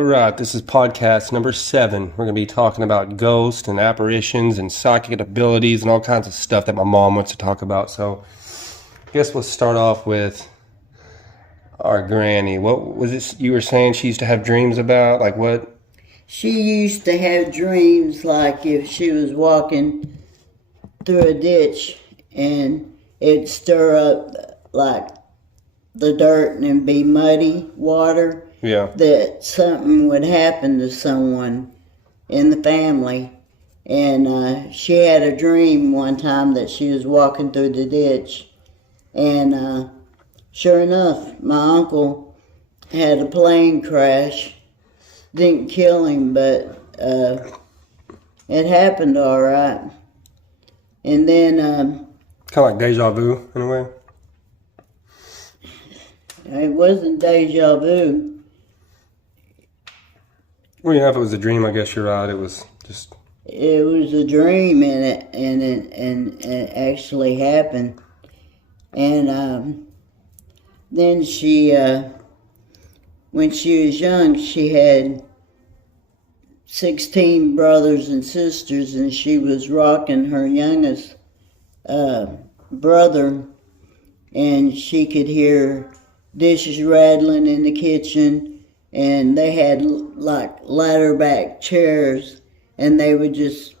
All right, this is podcast number 7. We're going to be talking about ghosts and apparitions and psychic abilities and all kinds of stuff that my mom wants to talk about. So I guess we'll start off with our granny. What was it you were saying she used to have dreams about? Like what? She used to have dreams like if she was walking through a ditch and it'd stir up like the dirt and it'd be muddy water. Yeah. That something would happen to someone in the family. And she had a dream one time that she was walking through the ditch. And sure enough, my uncle had a plane crash. Didn't kill him, but it happened all right. And then Kind of like deja vu in a way. it wasn't deja vu. Well, yeah, if it was a dream, I guess you're right. It was just... It was a dream, and it actually happened. And then she, when she was young, she had 16 brothers and sisters, and she was rocking her youngest brother, and she could hear dishes rattling in the kitchen, and they had like ladder back chairs, and they would just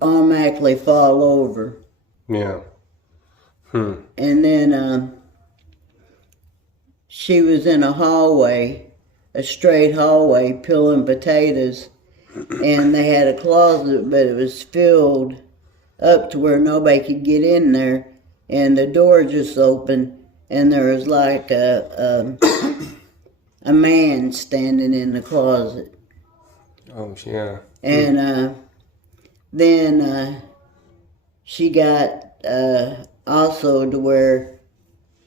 automatically fall over. Yeah. And then she was in a hallway, a straight hallway, peeling potatoes, and they had a closet, but it was filled up to where nobody could get in there, and the door just opened, and there was like a man standing in the closet. Oh, yeah. And then she got also to where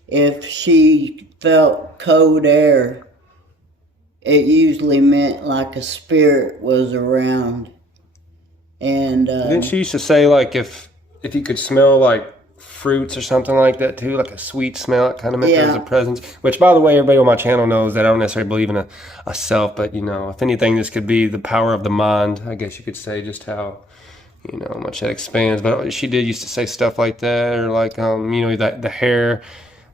if she felt cold air, it usually meant like a spirit was around. And Didn't she used to say, like, if you could smell, like, fruits or something like that, too? Like a sweet smell, it kind of meant there was a presence. Which, by the way, everybody on my channel knows that I don't necessarily believe in a self, but, you know, if anything, this could be the power of the mind. I guess you could say just how, you know, much that expands. But she did used to say stuff like that, or like, you know, that the hair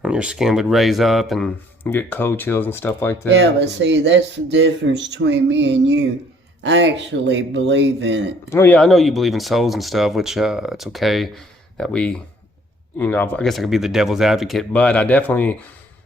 on your skin would raise up and you get cold chills and stuff like that. Yeah, but see, that's the difference between me and you. I actually believe in it. Oh, yeah, I know you believe in souls and stuff, which it's okay that we, you know, I guess I could be the devil's advocate, but I definitely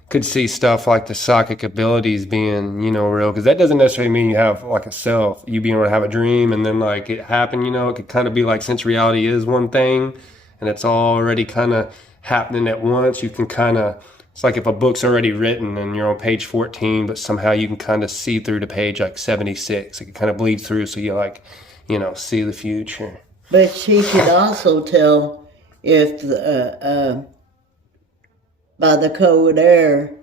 could see stuff like the psychic abilities being, you know, real, because that doesn't necessarily mean you have like a self, you being able to have a dream and then like it happen, you know. It could kind of be like, since reality is one thing and it's already kind of happening at once, you can kind of, it's like if a book's already written and you're on page 14, but somehow you can kind of see through to page like 76. It can kind of bleed through, so you like, you know, see the future. But she could also tell if by the cold air,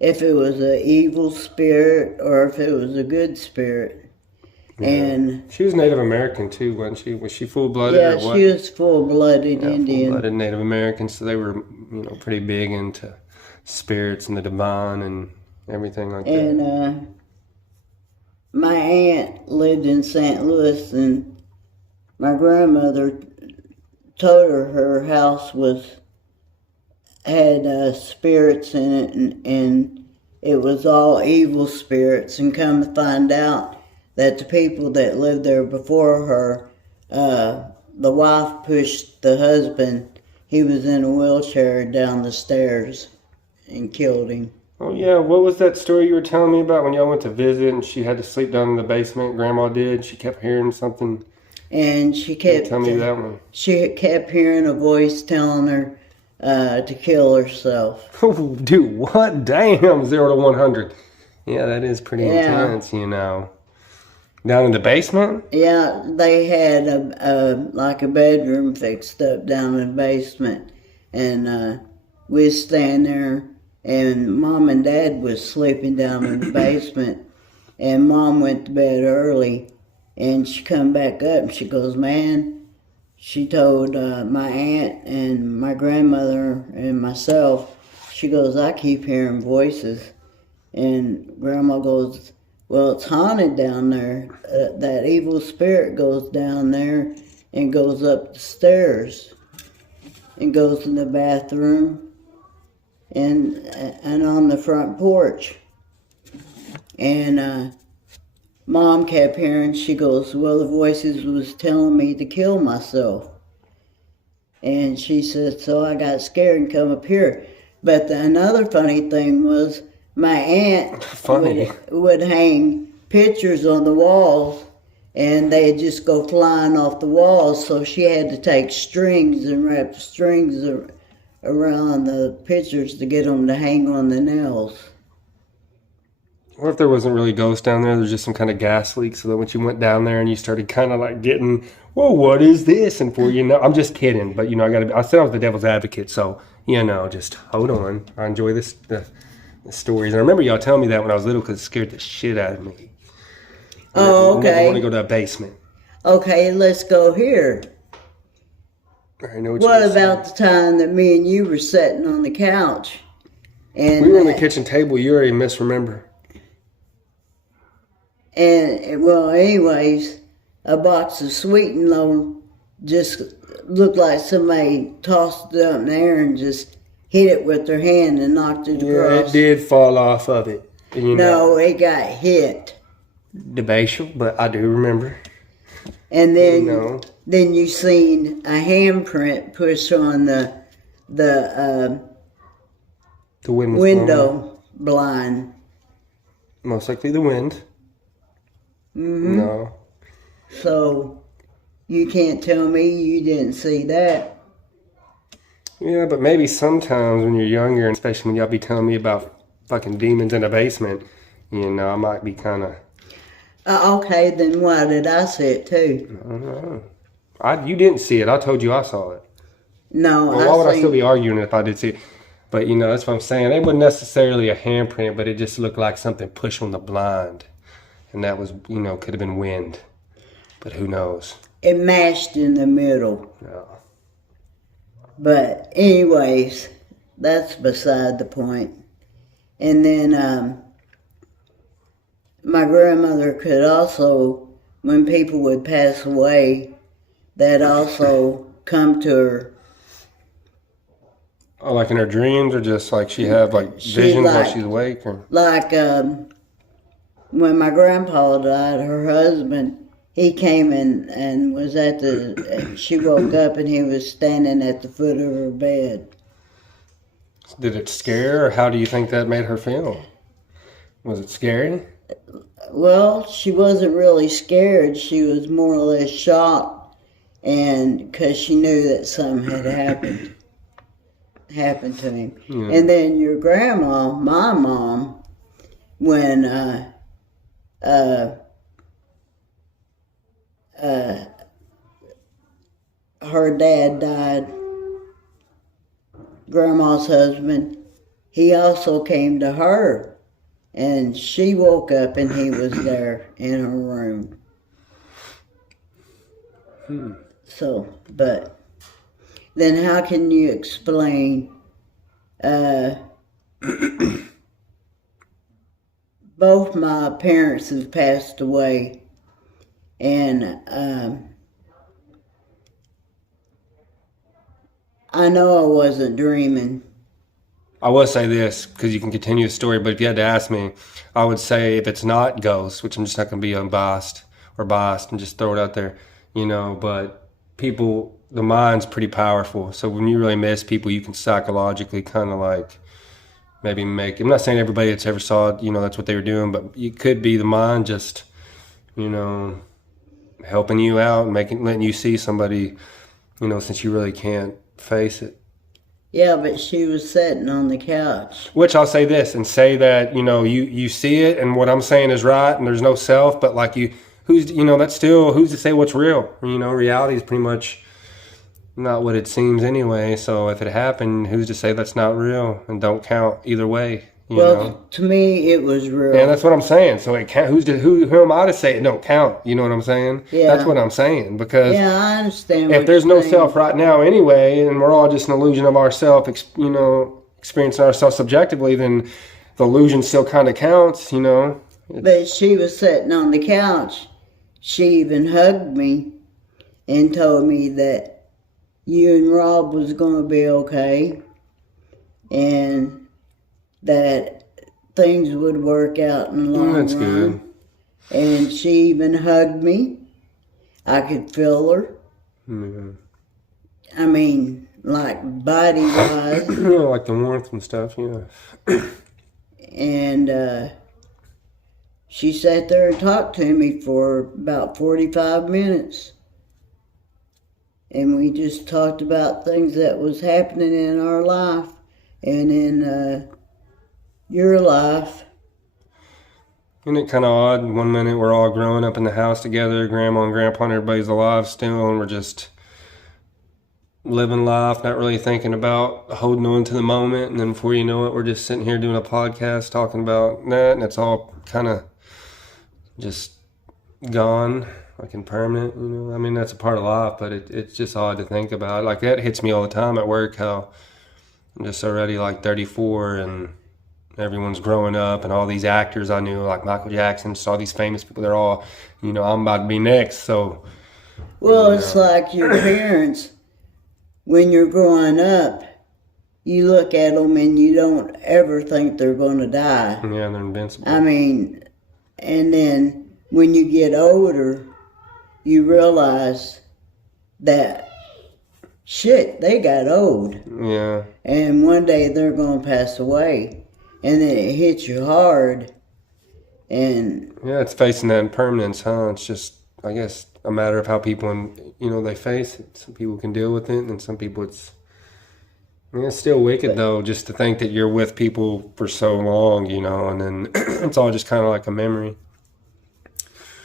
if it was an evil spirit or if it was a good spirit. Yeah. And she was Native American too, wasn't she? Was she full-blooded? Yeah, or what? She was full-blooded Indian. Full-blooded Native American, so they were, you know, pretty big into spirits and the divine and everything like that. And my aunt lived in St. Louis, and my grandmother told her house had spirits in it, and it was all evil spirits. And come to find out that the people that lived there before her, the wife pushed the husband. He was in a wheelchair down the stairs and killed him. Oh yeah, what was that story you were telling me about when y'all went to visit and she had to sleep down in the basement? Grandma did. She kept hearing something. And she kept... Tell me that one. She kept hearing a voice telling her to kill herself. Oh, dude, what? Damn, 0 to 100. Yeah, that is pretty intense, you know. Down in the basement? Yeah, they had like a bedroom fixed up down in the basement. And we was staying there, and Mom and Dad was sleeping down in the basement. And Mom went to bed early, and she come back up, and she goes, man, she told my aunt and my grandmother and myself, she goes, I keep hearing voices. And Grandma goes, Well, it's haunted down there. That evil spirit goes down there and goes up the stairs and goes in the bathroom and on the front porch. And Mom kept hearing, she goes, well, the voices was telling me to kill myself. And she said, so I got scared and come up here. But another funny thing was my aunt would hang pictures on the walls and they'd just go flying off the walls. So she had to take strings and wrap strings around the pictures to get them to hang on the nails. What if there wasn't really ghosts down there? There's just some kind of gas leak, so that when you went down there and you started kind of like getting, well, what is this? And for I'm just kidding, but I said I was the devil's advocate, so just hold on. I enjoy the stories, and I remember y'all telling me that when I was little because it scared the shit out of me. Oh, okay. I want to go to a basement. Okay, let's go here. I know what about the time that me and you were sitting on the couch? And we were on the kitchen table. You already misremember. And, well, anyways, a box of Sweet and Low just looked like somebody tossed it up in the air and just hit it with their hand and knocked it across. Yeah, it did fall off of it. No, it got hit. Debatable, but I do remember. And then you seen a handprint push on the window blind. Most likely the wind. Mm-hmm. No. So, you can't tell me you didn't see that. Yeah, but maybe sometimes when you're younger, and especially when y'all be telling me about fucking demons in the basement, I might be kind of... okay, then why did I see it too? I don't know. You didn't see it. I told you I saw it. No, well, why would I still be arguing if I did see it? But, that's what I'm saying. It wasn't necessarily a handprint, but it just looked like something pushed on the blind. And that was, could have been wind. But who knows? It mashed in the middle. No. But anyways, that's beside the point. And then my grandmother could also, when people would pass away, that also come to her. Oh, like in her dreams, or just like she had visions while she's awake? Or? Like when my grandpa died, her husband, he came in and was she woke up and he was standing at the foot of her bed. Did it scare her, or how do you think that made her feel? Was it scary? Well, she wasn't really scared. She was more or less shocked, and because she knew that something had happened to him. Yeah. And then your grandma, my mom, when her dad died, Grandma's husband, he also came to her, and she woke up and he was there in her room. So, but then how can you explain both my parents have passed away, and I know I wasn't dreaming. I will say this, because you can continue the story, but if you had to ask me, I would say if it's not ghosts, which I'm just not going to be unbiased or biased and just throw it out there, but people, the mind's pretty powerful. So when you really miss people, you can psychologically kind of maybe I'm not saying everybody that's ever saw it, that's what they were doing, but it could be the mind just, helping you out, letting you see somebody, since you really can't face it. Yeah, but she was sitting on the couch. Which I'll say this and say that, you see it and what I'm saying is right and there's no self, but who's to say what's real? Reality is pretty much not what it seems anyway. So if it happened, who's to say that's not real and don't count either way? To me, it was real. And that's what I'm saying. So it can't, who am I to say it don't count? You know what I'm saying? Yeah. That's what I'm saying. Because I understand. If there's no self right now anyway, and we're all just an illusion of ourself, experiencing ourselves subjectively, then the illusion still kind of counts. But she was sitting on the couch. She even hugged me and told me that you and Rob was going to be okay and that things would work out in the long That's run. good. And she even hugged me. I could feel her. Yeah. I mean, like body-wise. Like the warmth and stuff, yeah. And she sat there and talked to me for about 45 minutes. And we just talked about things that was happening in our life and in your life. Isn't it kind of odd? One minute we're all growing up in the house together, grandma and grandpa and everybody's alive still, and we're just living life, not really thinking about holding on to the moment. And then before you know it, we're just sitting here doing a podcast talking about that, and it's all kind of just gone, like impermanent, you know. I mean, that's a part of life, but it's just odd to think about. Like, that hits me all the time at work, how I'm just already like 34 and everyone's growing up, and all these actors I knew, like Michael Jackson, just all these famous people, they're all, you know, I'm about to be next. So, Well, it's like your parents, when you're growing up, you look at them and you don't ever think they're going to die. yeah, they're invincible. I mean, and then when you get older, you realize that, shit, they got old. Yeah. And one day they're going to pass away. And then it hits you hard. And Yeah, it's facing that impermanence, huh? It's just, I guess, a matter of how people, you know, they face it. Some people can deal with it, and some people it's still wicked, though, just to think that you're with people for so long, you know, and then it's all just kind of like a memory.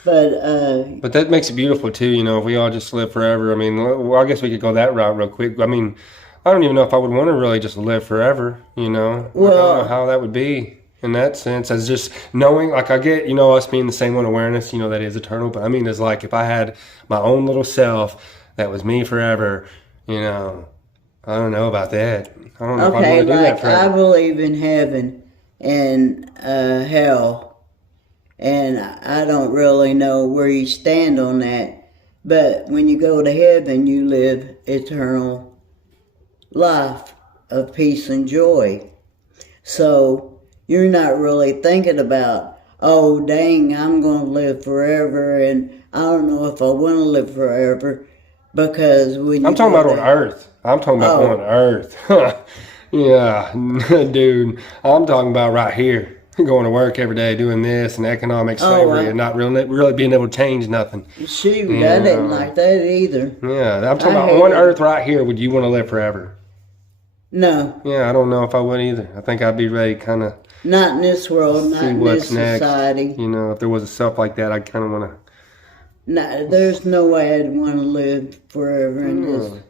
But that makes it beautiful, too, you know, if we all just live forever. I mean, well, I guess we could go that route real quick. I mean, I don't even know if I would want to really just live forever, you know? Like, I don't know how that would be in that sense, as just knowing, like, I get, you know, us being the same one awareness, you know, that is eternal, but I mean, it's like if I had my own little self that was me forever, you know, I don't know about that. I don't know if I want to do that I forever. believe in heaven and hell. And I don't really know where you stand on that. But when you go to heaven, you live eternal life of peace and joy. So you're not really thinking about, oh, dang, I'm going to live forever, and I don't know if I want to live forever, because when I'm talking about on Earth. I'm talking about on Earth. Yeah, dude. I'm talking about right here. Going to work every day, doing this, and economic slavery, and not really being able to change nothing. Shoot, I didn't like that either. Yeah, I'm talking about on Earth right here. Would you want to live forever? No. Yeah, I don't know if I would either. I think I'd be ready kind of not in this world, not in this society. Next. You know, if there was a stuff like that, I'd kind of want to. No, there's no way I'd want to live forever in this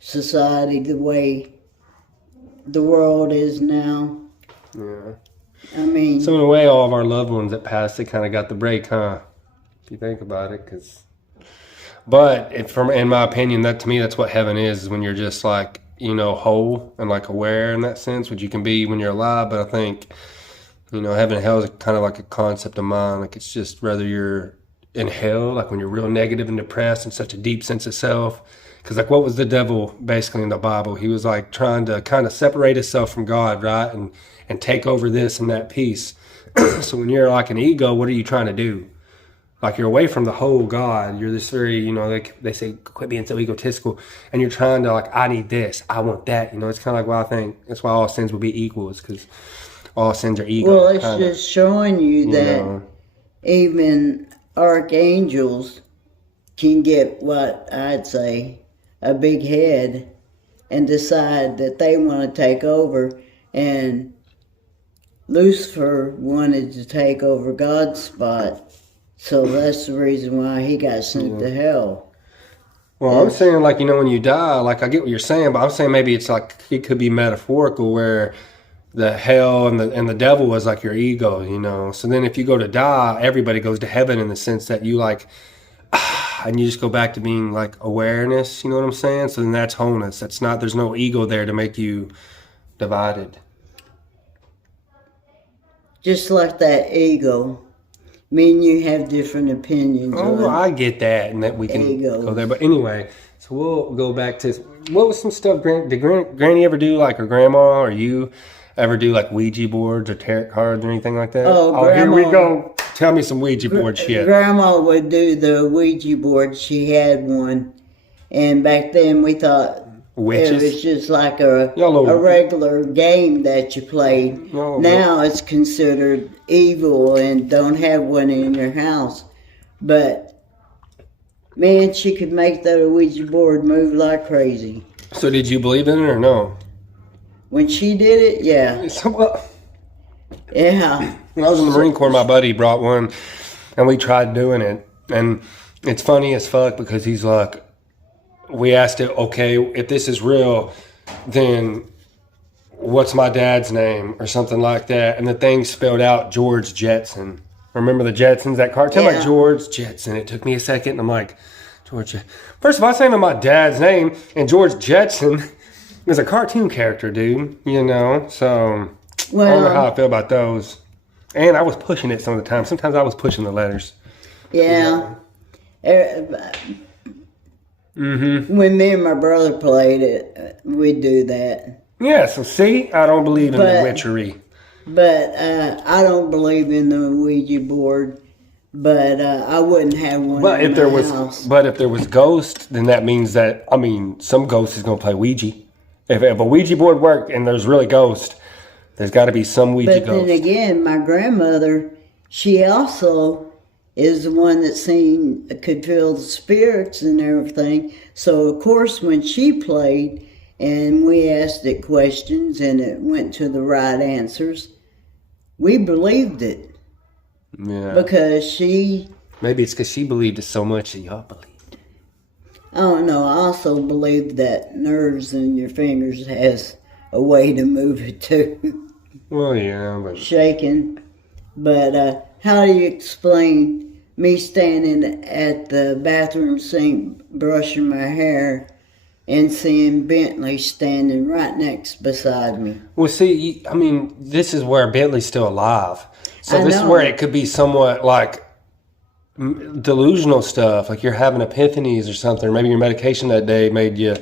society the way the world is now. Yeah. I mean, so in a way, all of our loved ones that passed, they kind of got the break, huh? If you think about it, but in my opinion, that to me, that's what heaven is when you're just like, you know, whole and like aware in that sense, which you can be when you're alive. But I think, you know, heaven and hell is kind of like a concept of mine. Like, it's just whether you're in hell, like when you're real negative and depressed and such a deep sense of self. Because, like, what was the devil basically in the Bible? He was like trying to kind of separate himself from God, right? And take over this and that piece. So when you're like an ego, what are you trying to do? Like, you're away from the whole God. You're this very, you know, they say, quit being so egotistical. And you're trying to, like, I need this, I want that. You know, it's kind of like, well, I think that's why all sins will be equal, is because all sins are ego. Well, it's just showing you that even archangels can get what I'd say a big head and decide that they want to take over. And Lucifer wanted to take over God's spot. So that's the reason why he got sent to hell. Well, I'm saying, like, you know, when you die, like, I get what you're saying, but I'm saying maybe it's like, it could be metaphorical, where the hell and the devil is like your ego, you know. So then if you go to die, everybody goes to heaven in the sense that you like, and you just go back to being like awareness, you know what I'm saying? So then that's wholeness. That's not, there's no ego there to make you divided. Just like that ego Me and you have different opinions Oh, on I get that, and that we can egos. go there. But anyway, so we'll go back to what was some stuff. Did Granny ever do, like, or Grandma or you ever do, like, Ouija boards or tarot cards or anything like that? Oh, Here we Grandma. go. Tell me some Ouija board shit. Grandma would do the Ouija board. She had one. And back then we thought Witches? it was just like a Y'all regular game that you played. Now it's considered evil and don't have one in your house. But, man, she could make that Ouija board move like crazy. So did you believe in it or no? When she did it, yeah. Yeah. When I was in the Marine Corps, my buddy brought one, and we tried doing it. And it's funny as fuck because he's like, we asked it, okay, if this is real, then what's my dad's name or something like that? And the thing spelled out George Jetson. Remember the Jetsons, that cartoon? Yeah. Like George Jetson. It took me a second, and I'm like, George. First of all, it's not even my dad's name, and George Jetson is a cartoon character, dude. You know, so I don't know how I feel about those. And I was pushing it some of the time. Sometimes I was pushing the letters. Yeah. Mm-hmm. When me and my brother played it, we'd do that. Yeah, so see, I don't believe in the witchery. But I don't believe in the Ouija board. But I wouldn't have one in my house. But if there was ghosts, then that means that, I mean, some ghost is going to play Ouija. If a Ouija board worked and there's really ghosts, there's got to be some Ouija ghost. But then again, my grandmother, she also is the one that could feel the spirits and everything. So, of course, when she played and we asked it questions and it went to the right answers, we believed it. Yeah. Because she... Maybe it's because she believed it so much that y'all believed. I don't know. I also believe that nerves in your fingers has a way to move it too. Well, yeah, but... Shaking. But how do you explain me standing at the bathroom sink brushing my hair and seeing Bentley standing right next beside me? Well, see, I mean, this is where Bentley's still alive. So this is know. where it could be somewhat like delusional stuff, like you're having epiphanies or something. Maybe your medication that day made you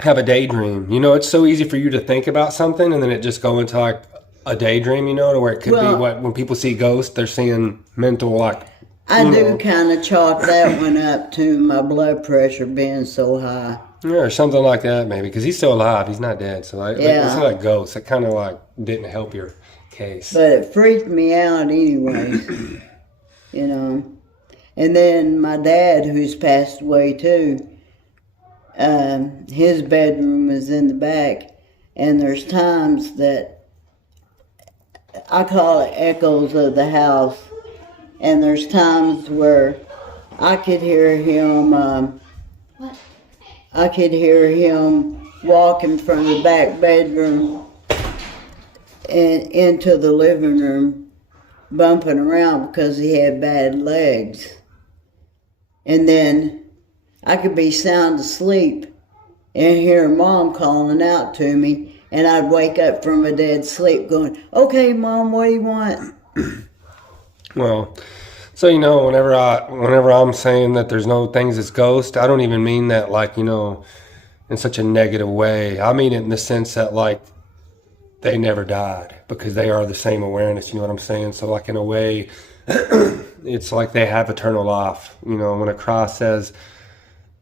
have a daydream. You know, it's so easy for you to think about something and then it just go into like a daydream, you know, to where it could be what when people see ghosts, they're seeing mental like. I do kind of chalk that one up to my blood pressure being so high. Yeah, or something like that maybe, because he's still alive. He's not dead. So like, it's not a ghost. It kind of like didn't help your case. But it freaked me out anyways, you know. And then my dad, who's passed away too, his bedroom is in the back. And there's times that I call it echoes of the house. And there's times where I could hear him, walking from the back bedroom and into the living room, bumping around because he had bad legs. And then I could be sound asleep and hear Mom calling out to me, and I'd wake up from a dead sleep going, "Okay, Mom, what do you want?" Well, so you know, whenever I'm saying that there's no things as ghosts, I don't even mean that like, you know, in such a negative way. I mean it in the sense that like they never died because they are the same awareness, you know what I'm saying? So like in a way, it's like they have eternal life. You know, when a cross says,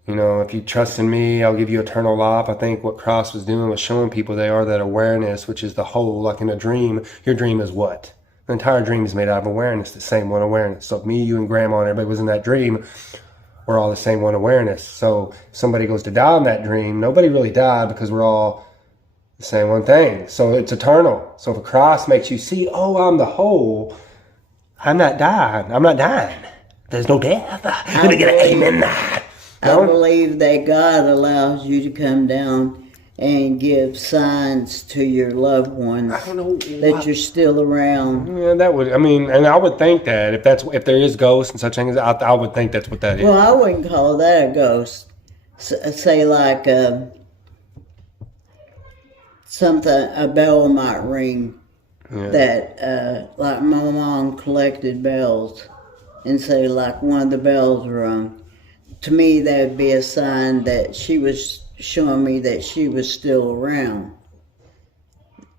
you know, if you trust in me, I'll give you eternal life. I think what Cross was doing was showing people they are that awareness, which is the whole, like in a dream, your dream is what? The entire dream is made out of awareness, the same one awareness. So if me, you, and Grandma, and everybody was in that dream, we're all the same one awareness. So if somebody goes to die in that dream, nobody really died because we're all the same one thing. So it's eternal. So if a cross makes you see, oh, I'm the whole, I'm not dying. I'm not dying. There's no death. Let me get an amen. I believe that God allows you to come down and give signs to your loved ones that you're still around. Yeah, that would, I mean, and I would think that if there is ghosts and such things, I would think that's what that is. Well, I wouldn't call that a ghost. Say like something, a bell might ring Yeah. that, like my mom collected bells and say like one of the bells rung. To me, that would be a sign that she was showing me that she was still around.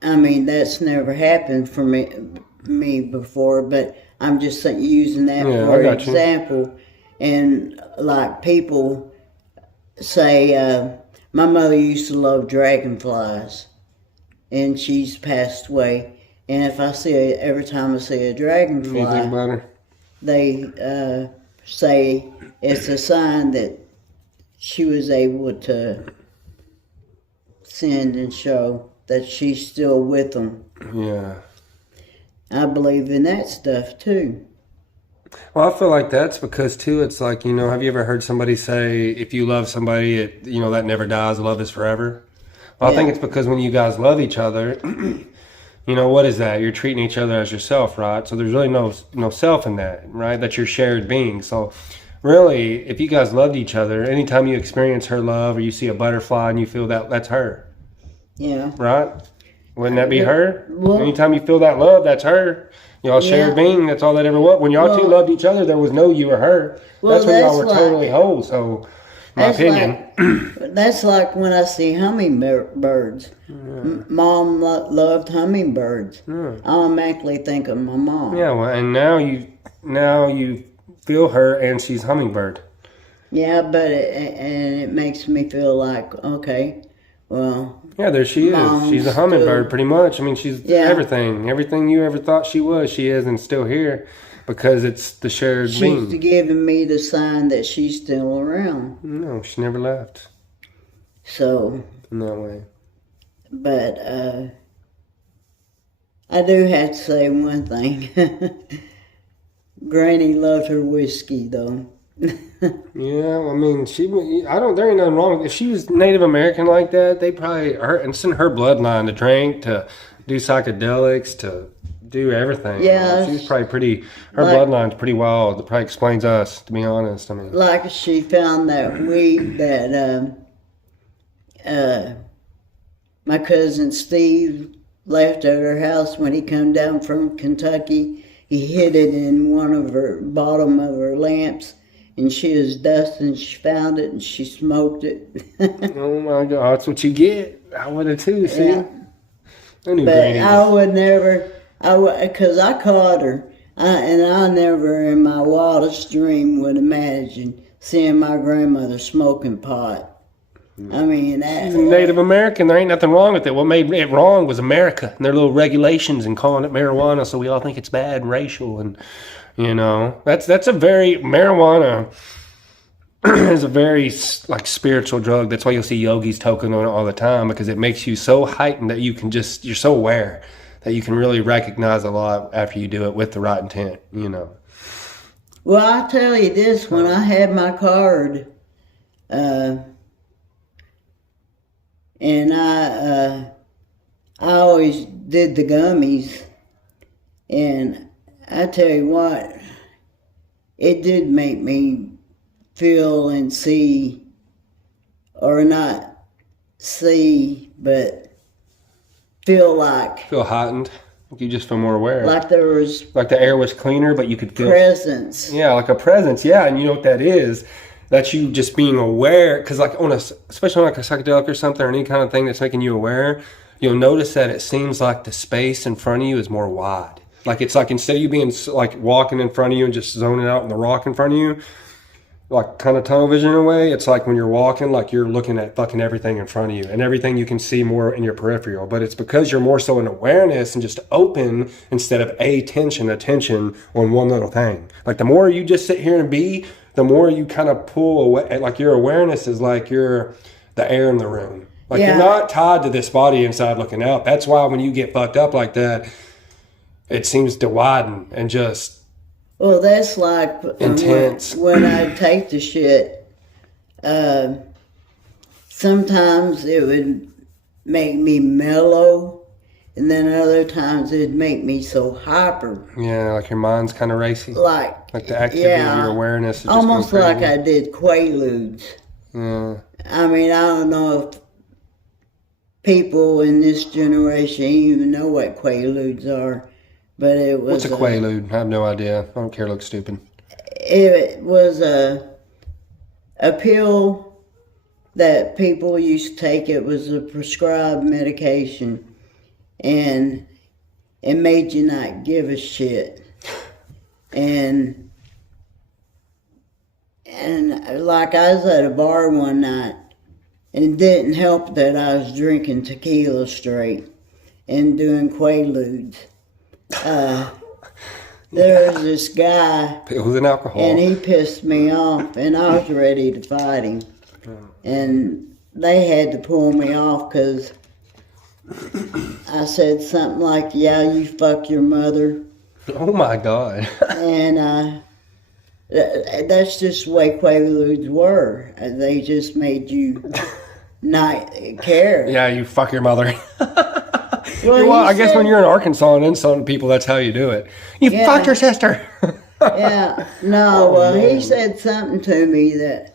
I mean, that's never happened for me before, but I'm just using that Yeah, for I got you. example. And like people say, my mother used to love dragonflies, and she's passed away. And if I see every time I see a You think dragonfly, about her? they say it's a sign that she was able to send and show that she's still with them. Yeah. I believe in that stuff too. Well, I feel like that's because too. It's like, have you ever heard somebody say, "If you love somebody, that never dies. Love is forever." Well, I think Yeah. it's because when you guys love each other, what is that? You're treating each other as yourself, right? So there's really no self in that, right? That's your shared being. So really, if you guys loved each other, anytime you experience her love or you see a butterfly and you feel that's her, Yeah. right? Wouldn't that be her? Well- Anytime you feel that love, that's her. Y'all shared Yeah. being. That's all that ever was. When y'all two Well- loved each other, there was no you or her. Well, That's when y'all were that's totally like- whole. So, my That's opinion. that's like when I see hummingbirds. Mom loved hummingbirds. I automatically think of my mom. Yeah, well, and now you feel her, and she's hummingbird. Yeah, but it makes me feel like, okay, well, Yeah, there she is. Mom's She's a hummingbird, still- pretty much. I mean, she's Yeah. everything you ever thought she was. She is, and still here, because it's the shared she's being. giving me the sign that she's still around. No, she never left So, in that way. but I do have to say one thing. Granny loved her whiskey, though. Yeah, I mean, there ain't nothing wrong. If she was Native American like that, they probably, it's in her bloodline to drink, to do psychedelics, to do everything. Yeah. She's probably her Like- bloodline's pretty wild. It probably explains us, to be honest. I mean, Like she found that weed that my cousin Steve left at her house when he come down from Kentucky. He hid it in one of her bottom of her lamps, and she was dusting. She found it and she smoked it. oh my God, that's what you get. I would have too, see? Yeah. I knew But Granny I was, would never, because I caught her, and I never in my wildest dream would imagine seeing my grandmother smoking pot. I mean, she's Native American. There ain't nothing wrong with it. What made it wrong was America and their little regulations and calling it marijuana, so we all think it's bad and racial. And, that's a very, marijuana is a very like spiritual drug. That's why you'll see yogis toking on it all the time, because it makes you so heightened that you're so aware that you can really recognize a lot after you do it with the right intent. Well, I'll tell you this, when I had my card, and I always did the gummies, and I tell you what, it did make me feel and see, or not see, but feel like Feel heightened. You just feel more aware. there was Like the air was cleaner, but you could feel presence. Yeah, like a presence. Yeah, and you know what that is? That's you just being aware. Because like especially on like a psychedelic or something, or any kind of thing that's making you aware, you'll notice that it seems like the space in front of you is more wide. Like it's like instead of you being like walking in front of you and just zoning out in the rock in front of you, like kind of tunnel vision in a way, it's like when you're walking, like you're looking at fucking everything in front of you and everything you can see more in your peripheral. But it's because you're more so in awareness and just open instead of attention on one little thing. Like the more you just sit here and be, the more you kind of pull away. Like your awareness is like you're the air in the room. Like Yeah. you're not tied to this body inside looking out. That's why when you get fucked up like that, it seems to widen and just Well, that's like Intense. when I take the shit. Sometimes it would make me mellow, and then other times it'd make me so hyper, yeah, like your mind's kind of racy. like Like the activity of your awareness is just almost going like crazy. I did Quaaludes. Yeah. I mean, I don't know if people in this generation even know what Quaaludes are. But it was... What's a Quaalude? I have no idea. I don't care. It looks stupid. It was a pill that people used to take. It was a prescribed medication. And it made you not give a shit. And like I was at a bar one night, and it didn't help that I was drinking tequila straight and doing Quaaludes. There was this guy, Pills and alcohol. and he pissed me off, and I was ready to fight him. And they had to pull me off because I said something like, "Yeah, you fuck your mother." Oh my God. And that's just the way Quaaludes were. They just made you not care. Yeah, you fuck your mother. Well, I he guess said- when you're in Arkansas and insulting people, that's how you do it. You Yeah. fucked your sister. Yeah, no, Oh, well, man. he said something to me that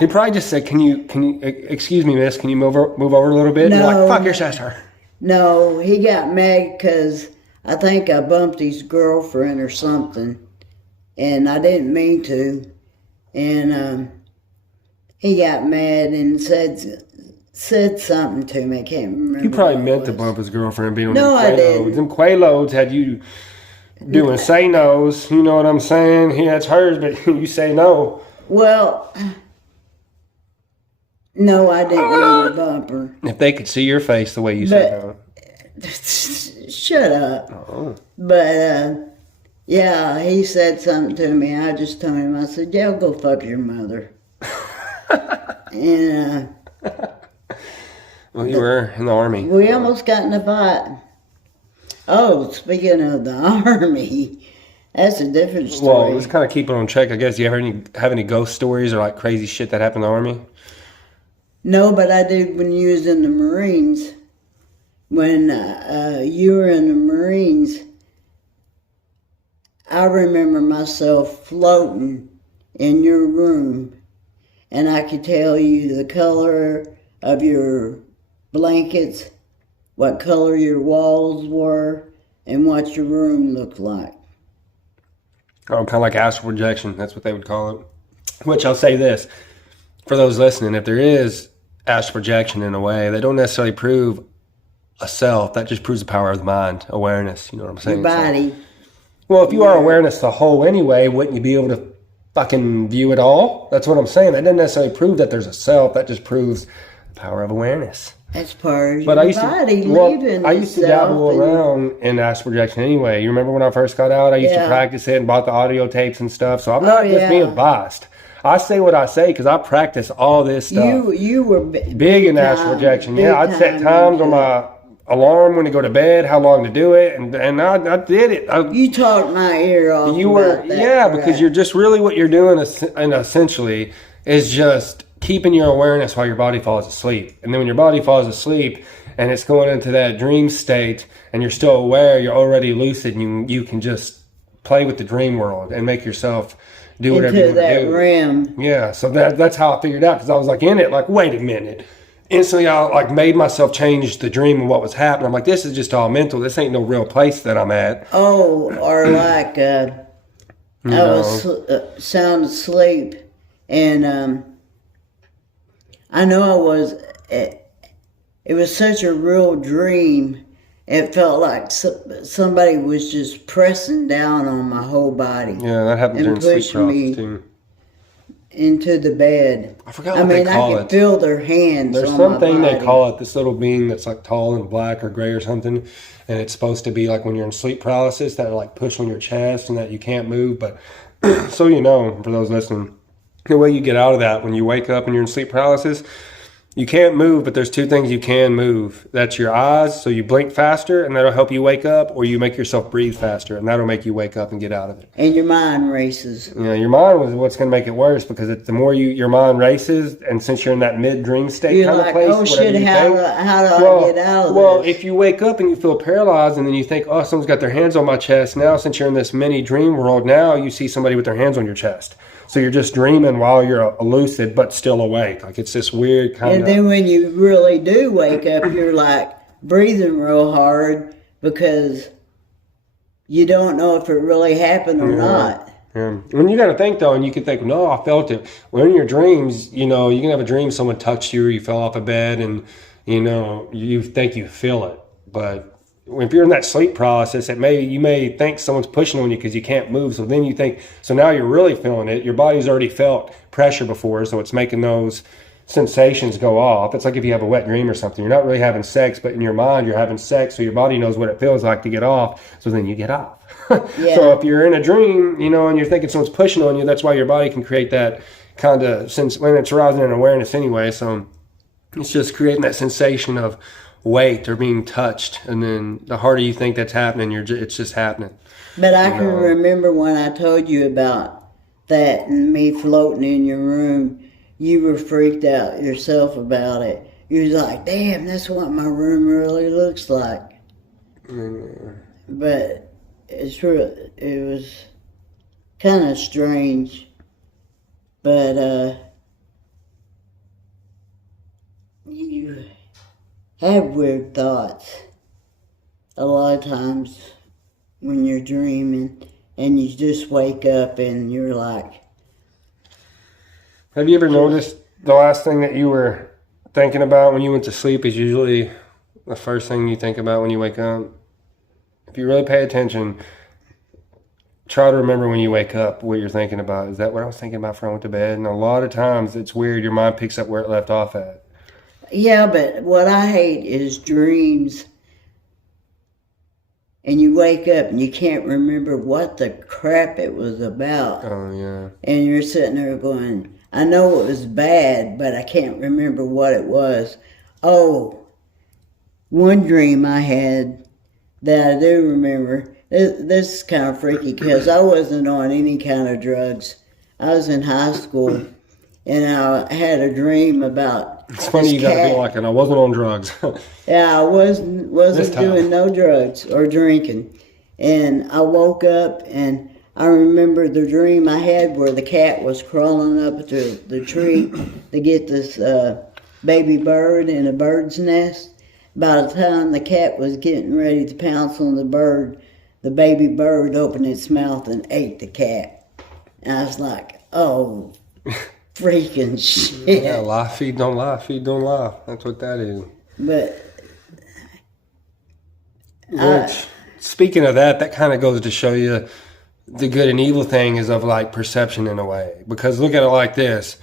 He probably just said, "Can you? Excuse me, miss? Can you move over a little bit?" And you're No. like, "Fuck your sister." no, he got mad because I think I bumped his girlfriend or something, and I didn't mean to, and he got mad and said something to me. I can't remember. You probably what it meant to was. bump his girlfriend being on No, them I Quaaludes. didn't. Them Quaaludes had you doing say no's. You know what I'm saying? He that's hers, but you say no. Well, no, I didn't mean to bump her. If they could see your face the way you said no. Shut up. Oh. But, yeah, he said something to me. I just told him, I said, "Yeah, go fuck your mother." And Well, you were in the army. we almost got in a fight. Oh, speaking of the army, that's a different Well, story. let's kind of keep it on check, I guess. Do you have any ghost stories or like crazy shit that happened in the army? No, but I did when you was in the Marines. When you were in the Marines, I remember myself floating in your room, and I could tell you the color of your blankets, what color your walls were, and what your room looked like. Oh, kind of like astral projection. That's what they would call it. Which I'll say this. For those listening, if there is astral projection in a way, they don't necessarily prove a self. That just proves the power of the mind, awareness. You know what I'm saying? Your body. Well, if you are awareness the whole anyway, wouldn't you be able to fucking view it all? That's what I'm saying. That doesn't necessarily prove that there's a self. That just proves the power of awareness. That's part of But your body leaving I used to itself dabble and- around in astral projection anyway. You remember when I first got out? I used to Yeah. practice it and bought the audio tapes and stuff. So I'm not just yeah. being biased. I say what I say because I practice all this stuff. You were Big in astral projection. Yeah, I'd set times on into my alarm when to go to bed, how long to do it, and I did it. You talked my ear off. You were, about that yeah, crap. because you're just really what you're doing, and essentially, is just keeping your awareness while your body falls asleep. And then when your body falls asleep and it's going into that dream state, and you're still aware, you're already lucid, and you can just play with the dream world and make yourself do whatever you into want to that do. rim. Yeah, so that's how I figured out, because I was like in it, like, wait a minute. Instantly, I like made myself change the dream and what was happening. I'm like, this is just all mental. This ain't no real place that I'm at. Oh, or like I was sound asleep, and I know I was. It was such a real dream. It felt like somebody was just pressing down on my whole body Yeah, that happens And during sleep push me. paralysis too. into the bed. I forgot I what mean, they I call could it. feel their hands There's on something my body. they call it, this little being that's like tall and black or gray or something, and it's supposed to be like when you're in sleep paralysis, that like push on your chest and that you can't move. But so you know, for those listening, the way you get out of that when you wake up and you're in sleep paralysis, you can't move, but there's two things you can move. That's your eyes, so you blink faster, and that'll help you wake up, or you make yourself breathe faster, and that'll make you wake up and get out of it. And your mind races. You know, your mind was what's going to make it worse, because the more your mind races, and since you're in that mid-dream state You're kind like, of place, oh whatever shit, you how think, do I get out of well, this? if you wake up and you feel paralyzed, and then you think, oh, someone's got their hands on my chest, now since you're in this mini dream world, now you see somebody with their hands on your chest. So you're just dreaming while you're lucid, but still awake. Like it's this weird kind And of. then when you really do wake up, you're like breathing real hard because you don't know if it really happened or not. Yeah. When you got to think though, and you can think, no, I felt it. When in your dreams, you know, you can have a dream someone touched you or you fell off a bed and, you know, you think you feel it. But if you're in that sleep paralysis, you may think someone's pushing on you because you can't move. So then you think, so now you're really feeling it. Your body's already felt pressure before, so it's making those sensations go off. It's like if you have a wet dream or something. You're not really having sex, but in your mind you're having sex, so your body knows what it feels like to get off. So then you get off. Yeah. So if you're in a dream, you know, and you're thinking someone's pushing on you, that's why your body can create that kind of sense when it's arousing an awareness anyway. So it's just creating that sensation of weight or being touched, and then the harder you think that's happening, it's just happening. But I can remember when I told you about that and me floating in your room, you were freaked out yourself about it. You was like, damn, that's what my room really looks like. But it's real, it was kind of strange. But you have weird thoughts a lot of times when you're dreaming and you just wake up and you're like, have you ever noticed the last thing that you were thinking about when you went to sleep is usually the first thing you think about when you wake up? If you really pay attention, try to remember when you wake up what you're thinking about. Is that what I was thinking about before I went to bed? And a lot of times it's weird, your mind picks up where it left off at. yeah, but what I hate is dreams and you wake up and you can't remember what the crap it was about. Oh yeah. And you're sitting there going, I know it was bad, but I can't remember what it was. Oh, one dream I had that I do remember, this is kind of freaky because I wasn't on any kind of drugs. I was in high school and I had a dream about It's funny you gotta be like, and I wasn't on drugs. Yeah, I wasn't doing no drugs or drinking. And I woke up and I remember the dream I had where the cat was crawling up to the tree to get this baby bird in a bird's nest. By the time the cat was getting ready to pounce on the bird, the baby bird opened its mouth and ate the cat. And I was like, oh, freaking shit. Yeah, lie, feed, don't lie, feed, don't lie. That's what that is. But Which, speaking of that, that kind of goes to show you the good and evil thing is of like perception in a way. Because look at it like this.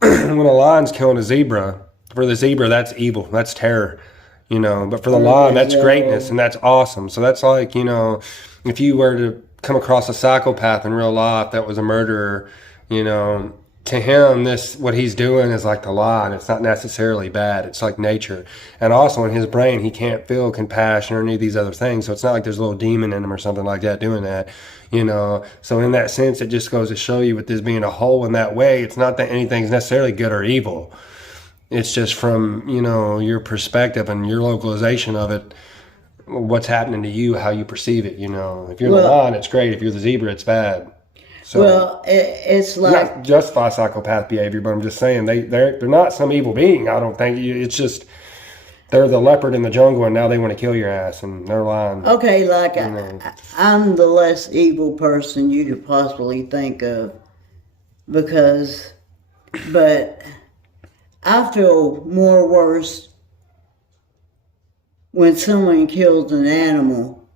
When a lion's killing a zebra, for the zebra, that's evil. That's terror. You know, but for the lion, that's greatness and that's awesome. So that's like, you know, if you were to come across a psychopath in real life that was a murderer, you know, to him, what he's doing is like the lion. It's not necessarily bad. It's like nature. And also in his brain, he can't feel compassion or any of these other things. So it's not like there's a little demon in him or something like that doing that, you know. So in that sense, it just goes to show you with this being a whole in that way, it's not that anything's necessarily good or evil. It's just from, you know, your perspective and your localization of it, what's happening to you, how you perceive it, you know. If you're the lion, it's great. If you're the zebra, it's bad. So, well, it's like... Not justify psychopath behavior, but I'm just saying they're not some evil being, I don't think. It's just they're the leopard in the jungle and now they want to kill your ass and they're lying. Okay, like I'm the less evil person you could possibly think of but I feel more worse when someone kills an animal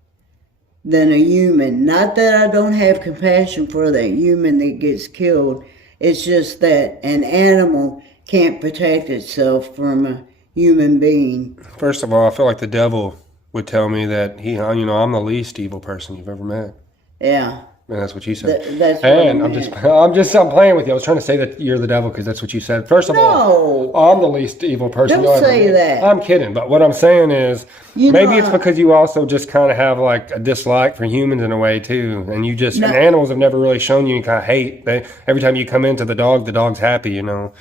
than a human. Not that I don't have compassion for that human that gets killed. It's just that an animal can't protect itself from a human being. First of all, I feel like the devil would tell me that I'm the least evil person you've ever met. Yeah. And that's what you said. That's and what I'm playing with you. I was trying to say that you're the devil because that's what you said. First of all, I'm the least evil person Don't you'll ever say meet. that. I'm kidding. But what I'm saying is, maybe it's because you also just kind of have like a dislike for humans in a way too. And you just, and animals have never really shown you any kind of hate. Every time you come into the dog's happy, you know.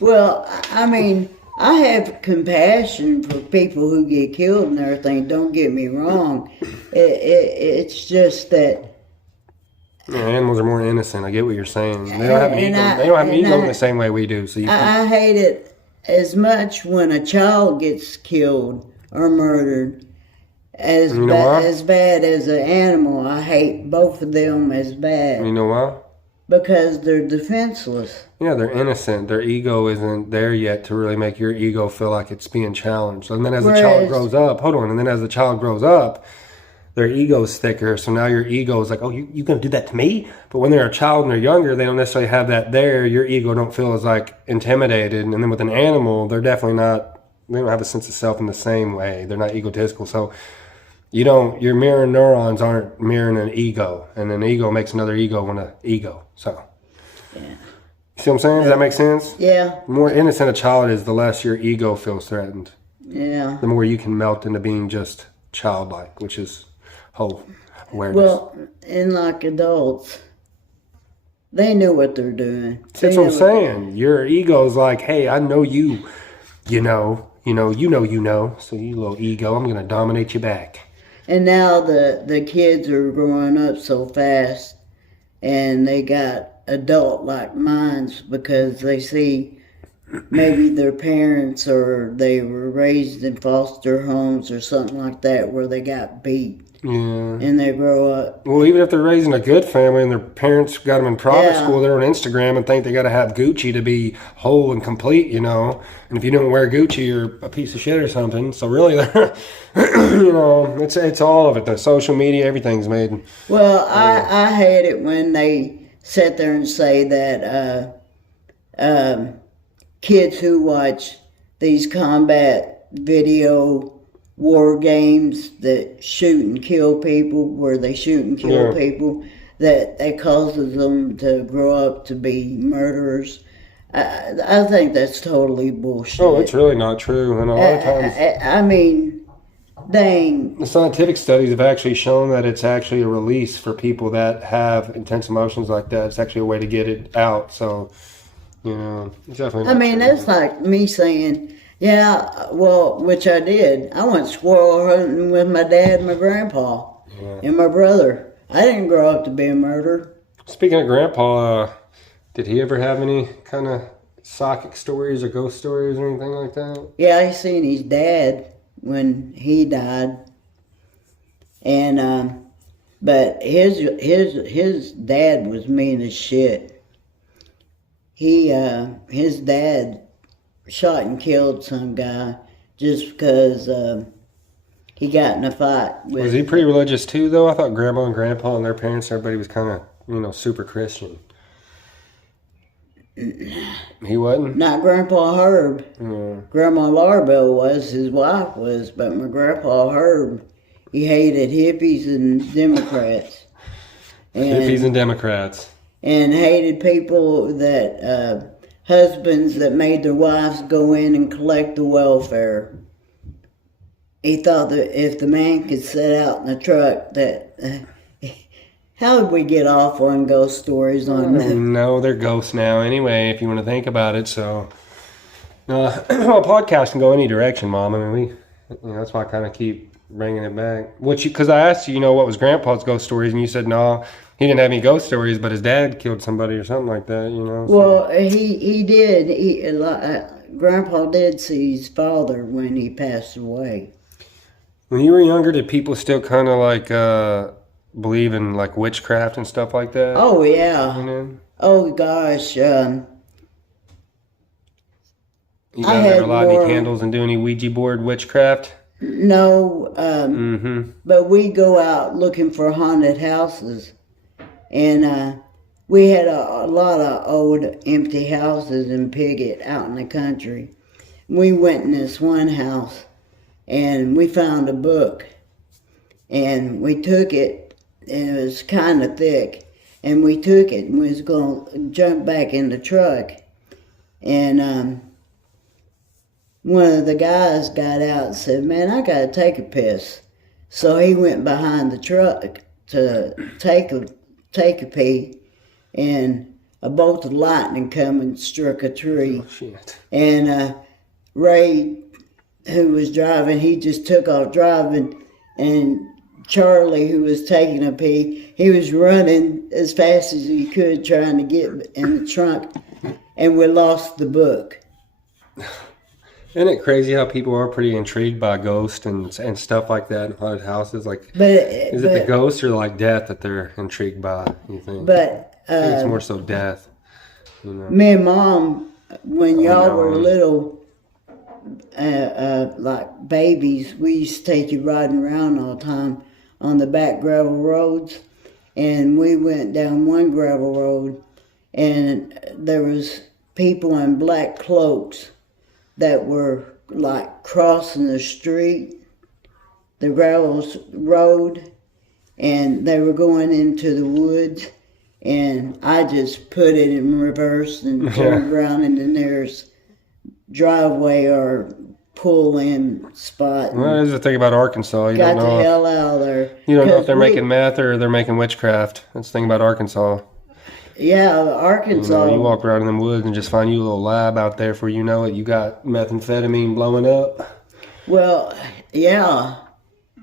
Well, I mean, I have compassion for people who get killed and everything. Don't get me wrong. It's just that Yeah, animals are more innocent. I get what you're saying. They don't have an And ego. They don't have an ego in I, the same way we do. So you can, I hate it as much when a child gets killed or murdered you know why? as bad as an animal. I hate both of them as bad You know why? because they're defenseless. Yeah, they're innocent. Their ego isn't there yet to really make your ego feel like it's being challenged. And then as the child Whereas- grows up, hold on, and then as the child grows up, their ego's thicker. So now your ego is like, oh, you gonna do that to me? But when they're a child and they're younger, they don't necessarily have that there. Your ego don't feel as like intimidated. And then with an animal, they're definitely not, they don't have a sense of self in the same way. They're not egotistical. So your mirror neurons aren't mirroring an ego. And an ego makes another ego want an ego. So. Yeah. See what I'm saying? Does that make sense? Yeah, The more innocent a child is, the less your ego feels threatened. yeah. The more you can melt into being just childlike, which is whole awareness. Well, and like adults, they know what they're doing. That's They what I'm know- saying. Your ego's like, hey, I know you. You know. So you little ego, I'm gonna dominate you back. And now the kids are growing up so fast, and they got adult-like minds because they see maybe their parents or they were raised in foster homes or something like that where they got beat, Yeah. and they grow up. Well, even if they're raising a good family and their parents got them in private Yeah. school, they're on Instagram and think they got to have Gucci to be whole and complete, And if you don't wear Gucci, you're a piece of shit or something. So really, it's all of it. The social media, everything's made. Well, I hate it when they sit there and say that kids who watch these combat video war games that shoot and kill people, where they shoot and kill Yeah. people, that causes them to grow up to be murderers. I think that's totally bullshit. Oh, it's really not true. And a lot of times, I mean, dang. the scientific studies have actually shown that it's actually a release for people that have intense emotions like that. It's actually a way to get it out. So, it's definitely. I not mean, true. that's like me saying, yeah, well, which I did. I went squirrel hunting with my dad and my grandpa and my brother. I didn't grow up to be a murderer. Speaking of Grandpa, did he ever have any kind of psychic stories or ghost stories or anything like that? Yeah, I seen his dad when he died, and but his dad was mean as shit. His dad shot and killed some guy just because he got in a fight with. Was he pretty religious too, though? I thought Grandma and Grandpa and their parents, everybody was kind of, super Christian. He wasn't? Not Grandpa Herb. Yeah. Grandma Larbell was, his wife was, but my Grandpa Herb, he hated hippies and Democrats. Hippies and Democrats. And hated people that, husbands that made their wives go in and collect the welfare. He thought that if the man could sit out in the truck, that... how did we get off on ghost stories on that? No, they're ghosts now anyway, if you want to think about it. So, well, a podcast can go any direction, Mom. I mean, that's why I kind of keep bringing it back. Because I asked you, what was Grandpa's ghost stories, and you said no, he didn't have any ghost stories, but his dad killed somebody or something like that. So. Well, he did. Grandpa did see his father when he passed away. When you were younger, did people still kind of like believe in like witchcraft and stuff like that? Oh yeah. Oh gosh. You guys I had ever light more- any candles and do any Ouija board witchcraft? No. Mm-hmm. But we go out looking for haunted houses, and we had a lot of old empty houses in Piggott out in the country. We went in this one house, and we found a book, and we took it. And it was kind of thick, and we took it and we was going to jump back in the truck, and one of the guys got out and said, "Man, I got to take a piss." So he went behind the truck to take a pee, and a bolt of lightning come and struck a tree. Oh, shit. And Ray, who was driving, he just took off driving and Charlie, who was taking a pee, he was running as fast as he could trying to get in the trunk, and we lost the book. Isn't it crazy how people are pretty intrigued by ghosts and stuff like that in haunted houses? Like, is it the ghosts or like death that they're intrigued by? You think? But I think it's more so death. You know? me and Mom, when y'all were little, like babies, we used to take you riding around all the time on the back gravel roads, and we went down one gravel road, and there was people in black cloaks that were like crossing the street, the gravel road, and they were going into the woods, and I just put it in reverse and turned around in the nearest driveway or pull-in spot. Well, there's the thing about Arkansas. You Got don't know the hell out of there. You don't know if they're making meth or they're making witchcraft. That's the thing about Arkansas. Yeah, Arkansas. You walk around in the woods and just find you a little lab out there. For you know it, you got methamphetamine blowing up. Well, yeah.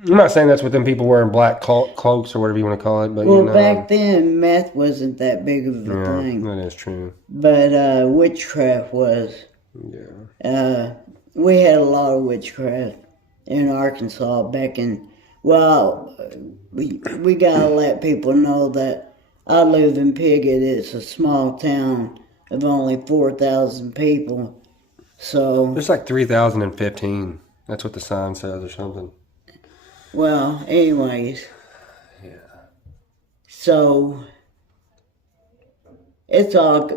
I'm not saying that's what them people wearing black cloaks or whatever you want to call it, but well, back then meth wasn't that big of a thing. That is true. But witchcraft was. Yeah. We had a lot of witchcraft in Arkansas back in. Well, we gotta let people know that I live in Piggott. It's a small town of only 4,000 people. So there's like 3,015. That's what the sign says or something. Well, anyways. Yeah. So it's all